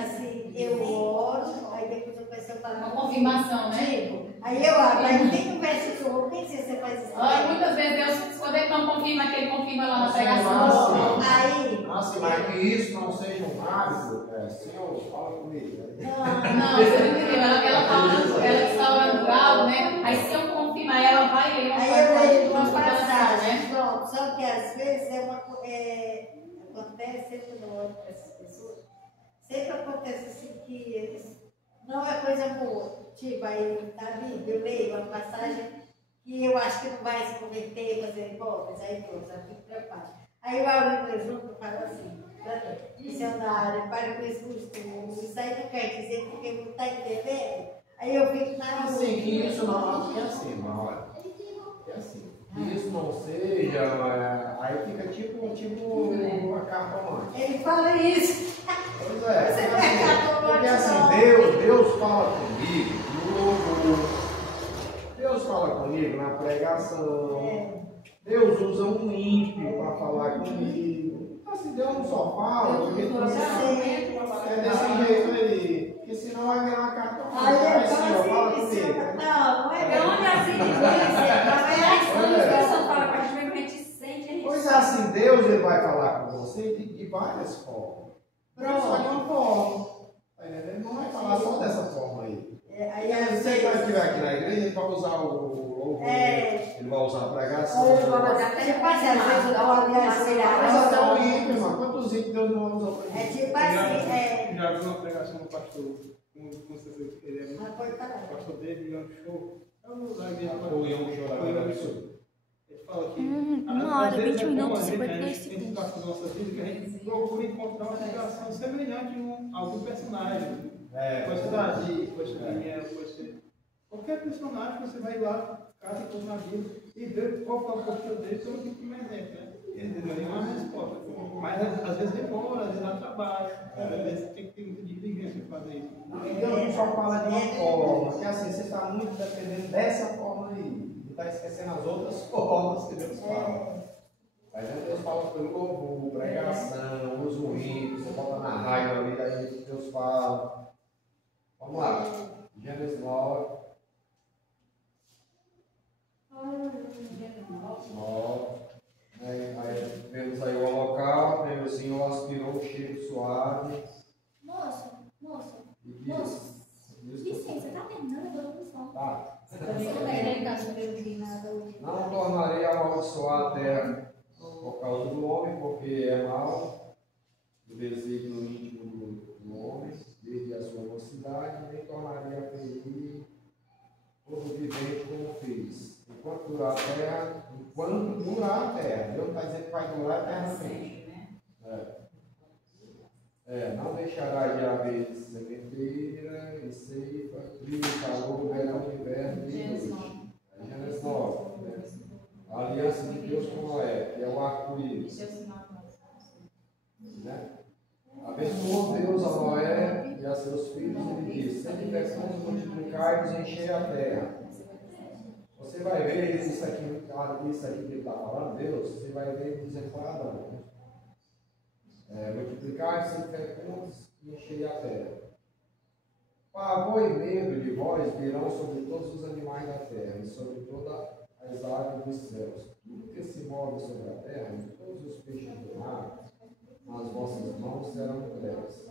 Assim, eu oro, aí depois eu peço a palavra. Uma confirmação, né? Digo, aí eu oro, aí tem um versículo, eu nem sei se você faz isso. Muitas vezes Deus, quando ele não confirma, que ele confirma lá na pregação. Aí. Nossa, mas que isso não seja um hábito, Senhor, fala comigo. Não, você não entendeu. Ela está orando por algo, né? Aí se eu confirmar, ela vai ler. Aí eu leio uma passagem, pronto. Só que às vezes acontece, sempre no olho para essas pessoas, sempre acontece assim que eles, não é coisa boa. Tipo, aí na Bíblia eu leio uma passagem que eu acho que não vai se converter, fazer hipótese, aí pronto, já fico preparado. Aí eu abro junto e falo assim, missionário, para com esse costume, sai do canto, dizer porque não está entendendo. Aí eu fico na assim, que isso não é assim, mas olha, é assim, que isso não seja, aí fica tipo uma cartomante. Ele fala isso. Pois é, porque assim, Deus fala comigo, Deus fala comigo na pregação, Deus usa um ímpio para falar comigo. Assim, Deus não só fala, porque é desse jeito aí. Porque senão vai virar uma carta. Aí fala comigo. Não é onde assim de Deus, a pessoa fala para a gente, a gente sente. Pois é, assim, Deus ele vai falar com você de várias formas. Só de uma forma. Ele não vai falar só dessa forma aí. ele vai usar o ele vai usar a pregação. Tipo assim, às vezes eu dou uma Mas até o ajoelhada. ímpio, irmão. Quantos ímpios Deus não vai usar para É tipo assim, Já vi uma pregação do pastor, como você viu, ele é Ah, pode falar. pastor dele, Yom Show. Eu não sei o o Yom Show da Ele fala que. Uma hora, 20 minutos, 52 A gente segundos. passa na nossa vida que a gente procura encontrar uma situação semelhante a algum personagem. Pode ser Davi, pode ser Daniel, pode ser. Qualquer personagem que você vai lá, casa e na Bíblia, e ver qual foi a postura dele, pelo que como exemplo, né? Ele não é uma resposta. Mas às vezes demora, às vezes dá trabalho, às vezes tem que ter muita diligência para fazer isso. E Deus só fala de uma forma, que assim, você está muito dependendo dessa forma aí. E está esquecendo as outras formas que Deus fala. Mas aí Deus fala pelo louvor, pregação, uso hino, você bota na raiva ali, aí Deus fala. Vamos lá. Gênesis 9. 9. Aí vemos aí o local, o Senhor aspirou o cheiro suave. Moço, E licença, tá terminando agora o som. Tá. Não Não tornarei a amaldiçoar a terra por causa do homem, porque é mau o desígnio íntimo do homem, desde a sua mocidade, nem tornarei a ferir todo vivente como fez. Enquanto durar a terra, Deus está dizendo que vai durar eternamente. Não deixará de haver sementeira e ceifa, frio, calor, verão, inverno e noite. Gênesis 9. A aliança de Deus com Noé, que é o arco-íris. Abençoou Deus a Noé e a seus filhos e lhe disse: sede fecundos, multiplicai-vos e enchei a terra. Você vai ver isso aqui que ele está falando, Deus, você vai ver dizendo para Adão. Multiplicai-vos, sede fecundos e enchei a terra. Pavor e medo de vós virão sobre todos os animais da terra e sobre todas as aves dos céus. Tudo que se move sobre a terra e todos os peixes do mar, nas vossas mãos serão entregues.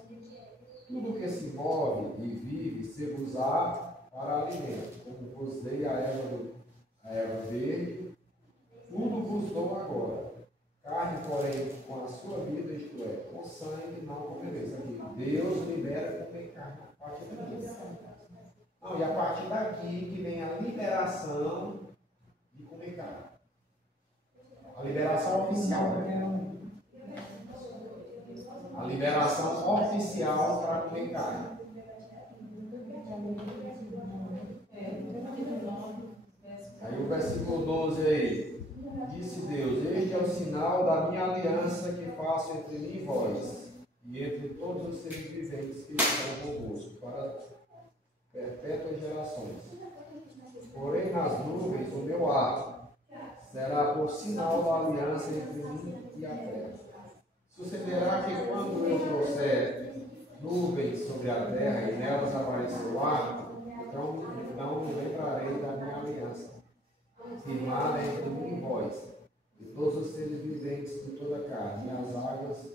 Tudo que se move e vive se usar para alimento, como vos dei a erva verde, tudo vos dou agora. Carne, porém, com a sua vida, isto é, com sangue, não comereis. Aqui, Deus libera comer carne a partir daqui. Não, e a partir daqui que vem a liberação de comer carne. A liberação oficial, né? A liberação oficial para comer carne. Aí o versículo 12 aí. Disse Deus: este é o sinal da minha aliança que faço entre mim e vós, e entre todos os seres viventes que estão convosco, para perpétuas gerações. Porém, nas nuvens, o meu arco será por sinal da aliança entre mim e a terra. Sucederá que quando eu trouxer nuvens sobre a terra e nelas aparecer o arco, então não me lembrarei da minha aliança, firmada entre mim e vós, e todos os seres viventes de toda a carne, e as águas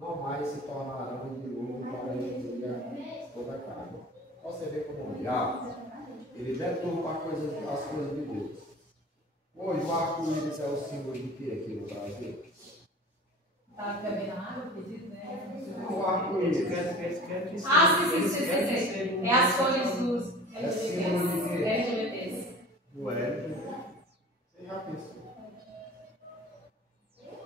não mais se tornarão de dilúvio para destruir toda a carne. Você vê como o diabo, ele deturpa as coisas de Deus. Hoje o arco-íris é o símbolo de que aqui no Brasil? Tá bebendo água, acredito, né? O arco-íris. Sim. É as cores dos LGBTs. O L. Você já pensou?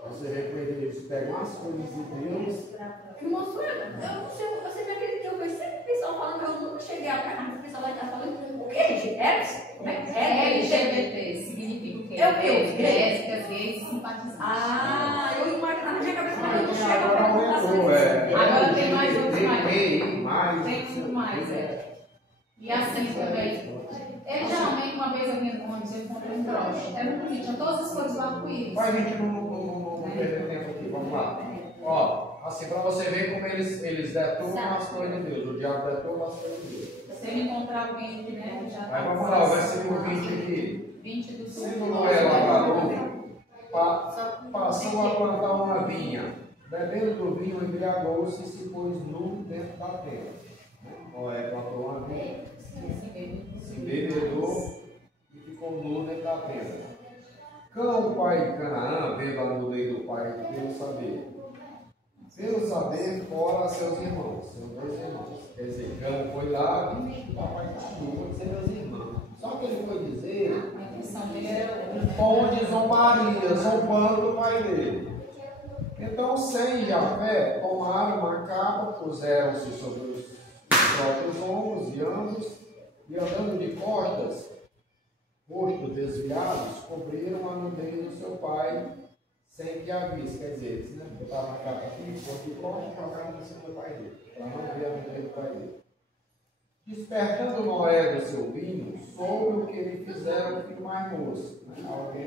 Você vê que eles pegam as coisas de Deus. Irmão Sueli, eu não sei, você me acredita, eu vejo sempre o pessoal falando, eu nunca cheguei a casa, o pessoal vai estar falando, o que é? Como é que é? LGBT significa que É o quê? lésbicas, gays e simpatizantes. Ah, eu imaginava na minha cabeça, mas eu não chego a Agora aumentou, Agora tem mais outros mais. Tem muito mais, E assim também. Ele geralmente, uma vez eu vim no ônibus, eu encontrei um broche. É muito bonito, tinha todas as cores do arco-íris. Mas a gente não perder tempo aqui, vamos lá. Ó, assim, para você ver como eles deturpam as coisas de Deus. O diabo deturpa as coisas de Deus. Se ele encontrar alguém que, né, já Aí vamos lá, o versículo 20 aqui. 20 do sul. Sendo Noé lavrador, passou a plantar uma vinha. Bebendo do vinho, embriagou-se e se pôs nu dentro da tenda. Noé plantou uma vinha, se embebedou pai de Canaã veio lá no meio do pai pelo saber. Pelo saber, fora seus irmãos, seus 2 irmãos. Quer dizer, Cã foi lá e o papai vou dizer meus irmãos. Só que ele foi dizer com de zombaria, zombando do pai dele. Então, Sem e Jafé tomaram uma capa, puseram-se sobre os próprios ombros e ambos, e andando de costas, rosto desviados, cobriram a nudez do seu pai, sem que a visse. Quer dizer, eles botavam a capa aqui, pôr de costas e jogaram em cima do pai dele, para não ver a nudez do pai dele. Despertando Noé do seu vinho, soube o que lhe fizeram o filho mais moço. Alguém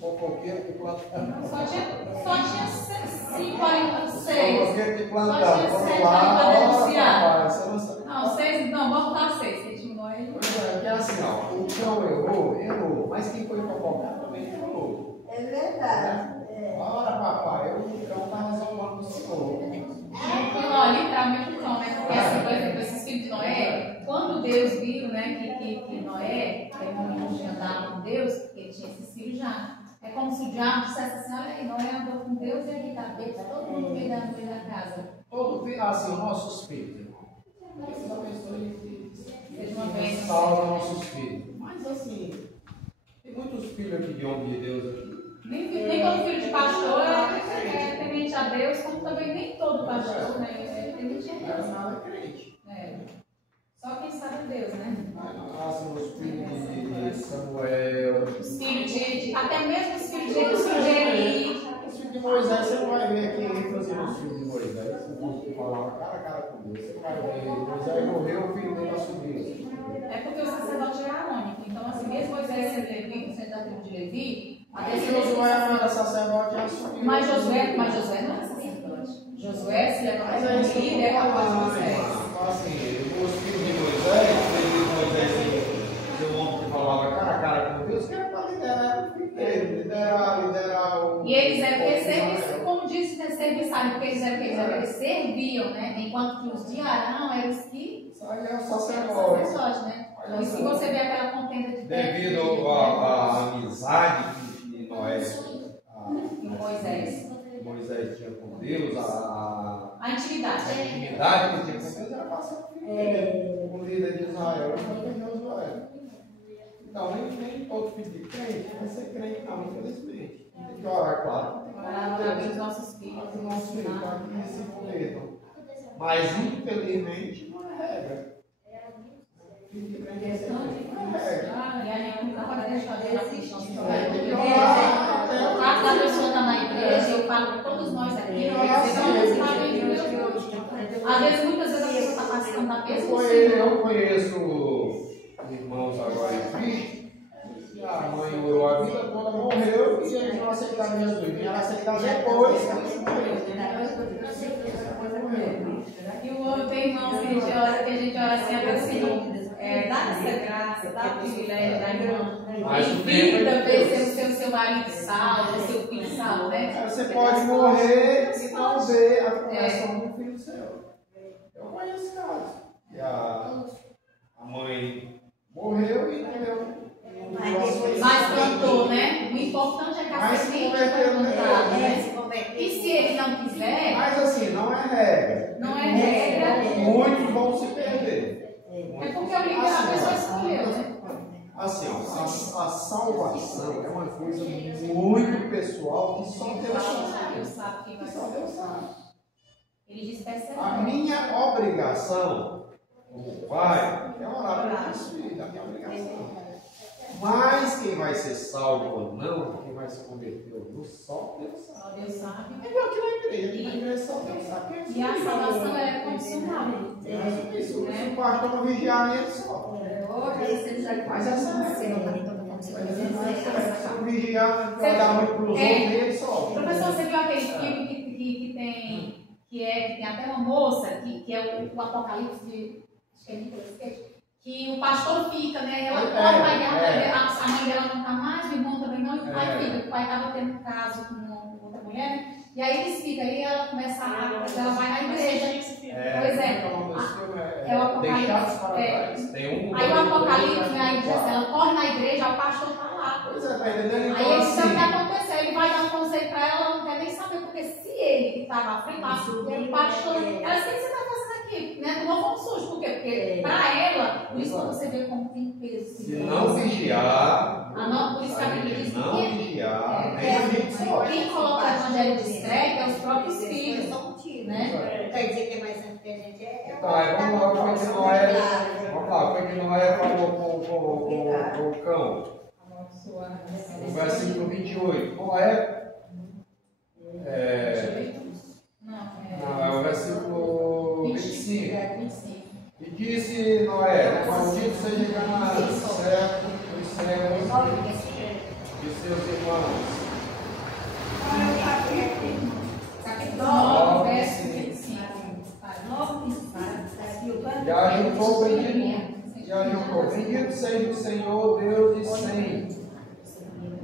fofoqueiro de plantão. Só tinha 6. Fofoqueiro de plantão. Só tinha 7 para denunciar. Não, 6, não, vamos botar 6. Que tinha Noé. É assim, ó, o cão errou, mas quem foi fofocar também errou. É verdade. Ora, papai, o cão está resolvendo o senhor. Não, literalmente o cão, né? Porque assim, por exemplo, esses filhos de Noé, quando Deus viu, né, que Noé não tinha andado com Deus, porque ele tinha esses filhos já. É como se o diabo dissesse assim: olha aí, Noé andou com Deus e aqui está Deus, todo mundo no meio da casa. Todo filho, assim, nossos filhos, irmão. Deus abençoe e salva nossos filhos. Mas assim, tem muitos filhos aqui de homem de Deus aqui. Nem todo filho de pastor é temente a Deus, como também nem todo pastor é temente a Deus. Nada é crente. Só quem sabe é Deus, né? Assim, os filhos de Samuel. Os filhos até mesmo os filhos de Eli. Os filhos de Moisés, você não vai ver aqui ênfase nos filhos de Moisés. Você não falava cara a cara com Deus. Você vai ver, Moisés morreu, o filho dele assumiu. É porque o sacerdote era arônico. Então, assim, mesmo Moisés sendo Levi, sendo da tribo de Levi, mas Josué não era sacerdote, assumiu. Mas Josué não era sacerdote. Josué se levava como líder após Moisés. Assim, os filhos de Moisés, ser um homem que falava cara a cara com Deus, que era para liderar o filho dele, liderar o. E eles eram, como disse, serviçaram, porque eles serviam, né? Enquanto que os de Arão eram os que. Só é o sacerdote, né? Por isso que você vê aquela contenda de devido à amizade que Noé e Moisés tinha com Deus, a intimidade. A intimidade que tinha com Deus era passar o filho dele, o líder de Israel, Josué. Então, nem todo filho de crente vai ser crente, não, infelizmente. Tem que orar, claro. Orar pelos nossos filhos, para que se convertam. Mas, infelizmente, não é regra. Filho de crente é regra. E a gente nunca pode deixar de assistir. O fato da pessoa estar na igreja, eu falo para todos nós aqui, às vezes, muitas vezes a pessoa está passando da pessoa. Eu conheço irmãos agora em Cristo, e a mãe orou a vida toda, morreu, e eles não aceitaram Jesus. Vieram aceitar depois, e o outro irmão que a gente ora assim, dá essa graça, dá o privilégio da irmã. Em vida, ver seu marido salvo, seu filho salvo, né? Você pode morrer e não ver a conversão do filho seu. Eu conheço casos. E a mãe morreu e entendeu. Mas plantou, né? O importante é que a semente foi plantada, né? E se ele não quiser. Mas assim, não é regra. Não é regra. Muitos vão se perder. É porque a pessoa escolheu, né? Assim, ó, a salvação é uma coisa muito pessoal que só Deus sabe. Deus sabe quem vai ser. Só Deus sabe. Ele diz perceber. A minha obrigação como pai é orar pelos filhos, a minha obrigação. Mas quem vai ser salvo ou não, quem vai se converter ou não, só Deus sabe. Só Deus sabe. É igual aqui na igreja, só Deus sabe. E a salvação é condicional. Se o pastor não vigiar ele, só. Mas essa é se não vigiar, vai dar muito para os outros, ele só. Professor, você viu aquele filme que tem até uma moça, que é o Apocalipse de. Acho que é Nicolas Cage. Que o pastor fica, né? Ela corre, a mãe dela não está mais, o irmão também não, e o pai fica. O pai estava tendo um caso com outra mulher, né? E aí eles ficam, aí ela começa ela vai na igreja. Pois é. É o Apocalipse. tem um. Aí o Apocalipse, né, aí diz assim, ela corre na igreja, o pastor está lá. Pois é, tá entendendo? Aí Então, ele sabe o que assim, aconteceu, ele vai dar um conselho para ela, ela não quer nem saber, porque se ele que estava à frente, o pastor, ela disse, o que você está fazendo aqui? Né? Tomou como sujo, por quê? Porque para ela, por isso que você vê como tem peso. se não vigiar, Por isso que a Bíblia diz não que vigiar, nem a gente só. quem coloca o evangelho de estreia é os próprios filhos, Só um tiro, né? Quer dizer que é mais santo que a gente é. Então, aí vamos lá, como é que Noé, vamos lá, como é que Noé falou com o cão? No versículo 28. Noé, não, é o versículo 25. E disse Noé, maldito seja Canaã, certo, os servos de seus irmãos. Capítulo 9, verso 25. E ajuntou bendito seja o Senhor, Deus de Sem,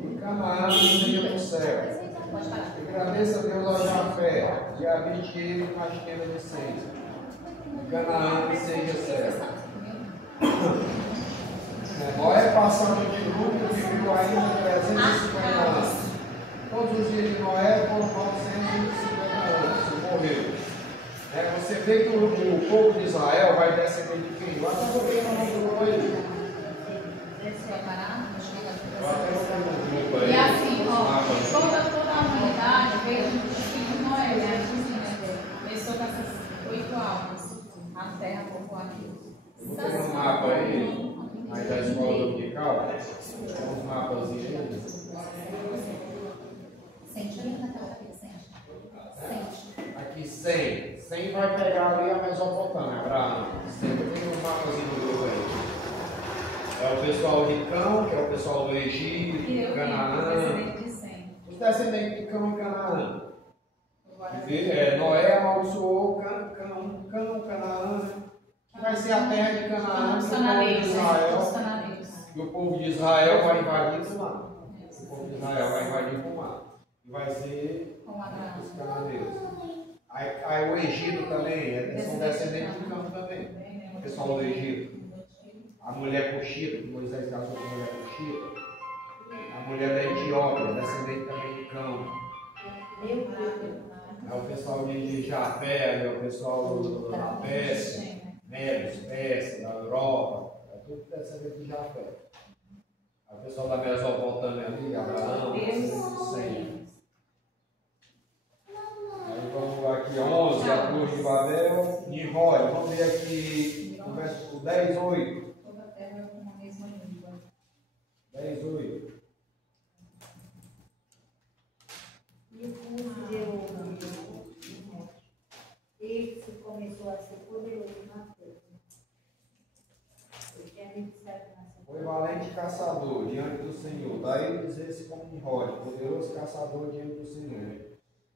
e Canaã seja no céu. Agradeça a Deus ao Jafé, e habite ele nas tendas de Sem, e Canaã seja céu. Noé passando de dilúvio viveu ainda 350 anos. Todos os dias de Noé foram 950 anos, morreu. Você vê que o povo de Israel vai descender de quem? Lá está o que não ele. E assim, ó, toda a humanidade veio do filho de Noé, né? Começou com essas 8 almas, a terra povoada. Tem um mapa aí da escola dominical, tem uns mapas aí. Aqui 100. 100 vai pegar ali a Mesopotâmia, Abraão. 100 tem um mapazinho do grupo aí. É o pessoal de Cão, que é o pessoal do Egito, Canaã. Os descendentes de Cão e Canaã. Noé amaldiçoou Cão, Canaã, que vai ser a terra de Canaã, que o povo de Israel. E o povo de Israel vai invadir o mar. O povo de Israel vai invadir o mar. E vai ser os cananeus. Aí o Egito também, são descendentes de Cão também. O pessoal do Egito. A mulher Cuxita, que Moisés casou com a mulher Cuxita. A mulher da Etiópia, descendente também de Cão. É o pessoal de Jafé, é o pessoal da Pérsia, Medos, Pérsia, da Europa. É tudo descendente de Jafé. É o pessoal da Mesopotâmia ali, Abraão, Sem. Aí vamos aqui 11, a Torre de Babel, Nimrod. Vamos ver aqui o verso 10, 8. 10, 8. E o curso de ouro, ele começou a ser poderoso na terra. Foi valente caçador diante do Senhor. Daí dizer-se como Nimrod, poderoso caçador diante do Senhor.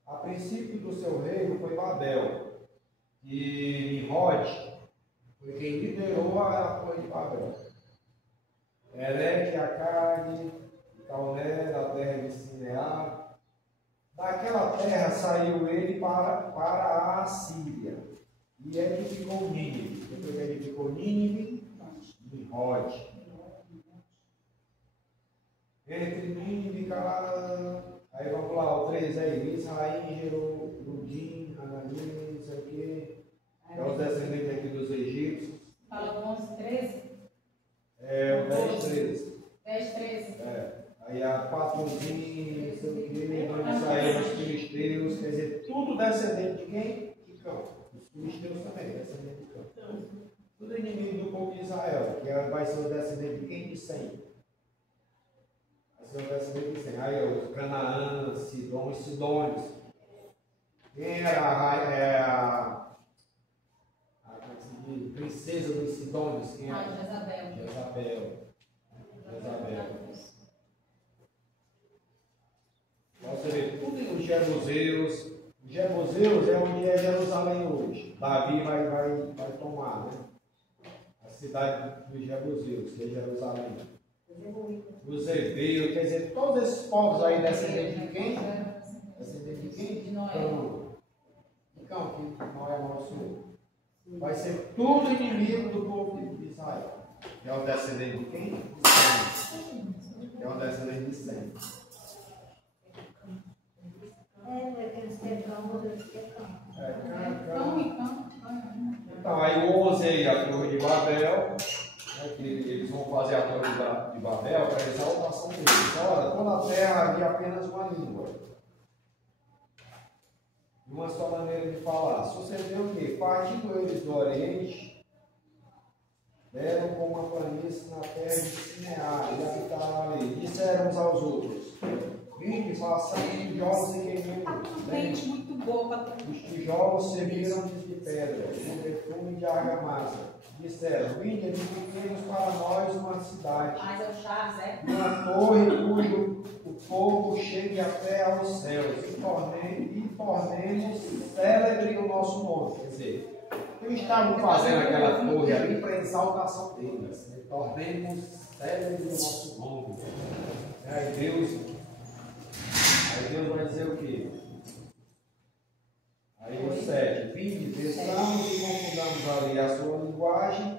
A princípio do seu reino foi Babel. E Nimrod foi quem liderou a Torre de Babel. Eleque, Acade, Calné, da terra de Sinear. Daquela terra saiu ele para a Assíria e edificou Nínive. Depois que edificou Nínive, Nimrod. Entre Nínive e Canaã. Aí vamos lá, o 3 aí. Israel gerou Ludim, Ananias, isso aqui. É os descendentes aqui dos egípcios. Fala o 11, 13? É, o 10, 13. 10, 13. Aí a Patrocínio, não sei o que, onde saíram os filisteus, quer dizer, tudo descendente de quem? De Cão. Os filisteus também, descendente de Cão. Tudo inimigo do povo de Israel, que vai ser o descendente de quem? De Sem. Vai ser o descendente de Sem. Aí os Canaã, Sidom e Sidônios. Quem era a princesa dos Sidônios? Quem era? Jezabel. Você vê tudo os Jebuseus. Os Jebuseus é onde é Jerusalém hoje. Davi vai tomar, né? A cidade dos Jebuseus, que é Jerusalém. Os Heveus, quer dizer, todos esses povos aí descendentes de quem? Descendentes de quem? De Noé. Então, que Noé amaldiçoou. Vai ser tudo inimigo do povo de Israel. Que é o descendente de quem? De Sem. Que é o descendente de Sem. Então, aí o 11 aí, a Torre de Babel, né, que eles vão fazer a Torre de Babel para a exaltação deles. Ora, toda a terra havia apenas uma língua. Uma só maneira de falar. Sucedeu o quê? Partindo eles do Oriente, deram com uma planície na terra de Sinear e habitaram ali. Disseram uns aos outros: vinde, façamos tijolos e queimemos. Muito boa. Os tijolos serviram-lhes de pedra, com perfume de argamassa. Disseram: vinde, edifiquemos para nós uma cidade. Mas é o Chaves, é? Uma torre cujo o fogo chegue até aos céus, e tornemos célebre o nosso nome. Quer dizer, eles estavam fazendo aquela torre ali para exaltação deles. Né? Tornemos célebre o nosso nome. Aí Deus vai dizer o quê? Aí o 7. Vinde, desçamos e confundamos ali a sua linguagem,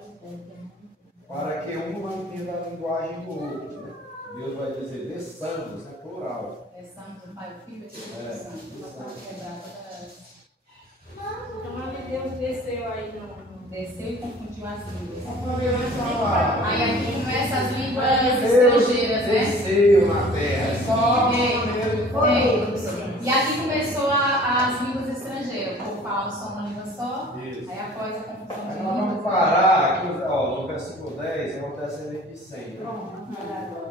para que um não entenda a linguagem do outro. Né? Deus vai dizer, desçamos, é plural. Desçamos, o Pai, o Filho, Então, Deus desceu aí desceu e confundiu as línguas. Falar. Aí aqui começa as línguas estrangeiras, né? Desceu na terra. Só E aqui começou as línguas estrangeiras. O povo falava só uma língua só. Isso. Aí após a confusão de Aí nós vamos parar aqui, ó, no versículo 10, é o descendente de Sem. Pronto, vamos parar agora.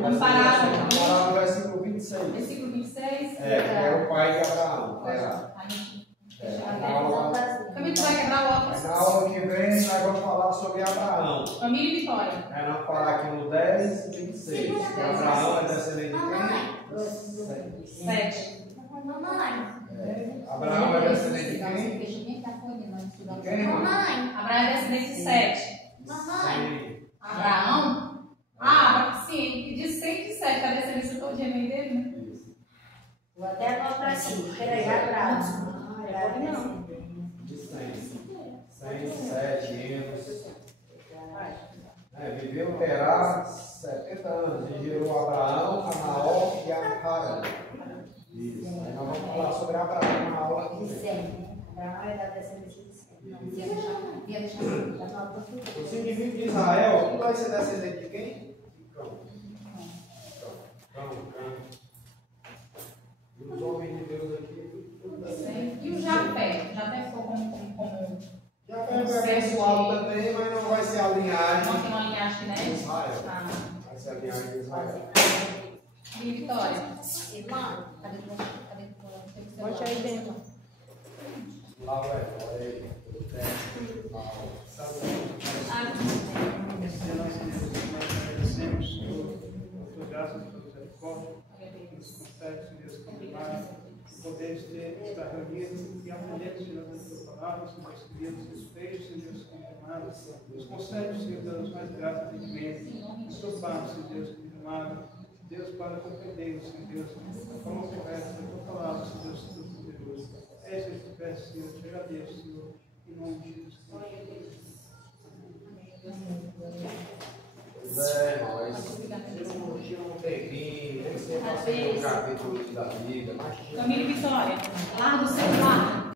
Vamos parar aqui. Vamos parar no versículo 26. Versículo 26. Que é o pai de Abraão. Família, tu vai quebrar o óculos. Na aula que vem, nós vamos falar sobre Abraão. Família e Vitória. Aí nós vamos parar aqui no 10 e 26. Que Abraão é descendente de quem? 7. Mamãe. Abraão é descendente de quem? Mamãe. Abraão é descendente de 7. Mamãe. Abraão? Sim. De 107. A descendência todinha vem dele, né? Vou até anotar aqui. Peraí, abraço. De 100. 107 anos. Viveu Terá 70 anos e gerou Abraão, Anaó e Arã. Isso. Aí nós vamos falar sobre Abraão na aula que vem. Abraão é da descendência de Sem. Os indivíduos de Israel, tudo vai ser descendente de quem? De Cão. Cão. E os homens de Deus aqui, tudo descendente. E o Jafé? Jafé ficou como Já foi pessoal também, mas não vai ser a linhagem. Não tem uma linhagem, né? de Israel. Ah. Vai ser a linhagem de Israel. E Vitória? Irmã. Bote aí dentro. Lá vai, olha aí. Senhor, nós agradecemos por tua graça e tua misericórdia, que nos concede, Senhor Deus, continuar, poderes estar reunidos e aprender, Senhor Deus, a tua palavra, Senhor Deus, que viemos respeito, Senhor Deus, confirmado, nos concede, Senhor Deus, mais graça e entendimento, nos topamos, Senhor Deus, confirmado, Deus, para compreender, Senhor Deus, da forma correta da tua palavra, Senhor Deus, tudo poderoso. É isso que eu te peço, Senhor, te agradeço, Senhor, em nome de Jesus. Pois é, nós tira um tempinho, nem sempre fazer um capítulo da vida, mas Família e Vitória. Larga o celular.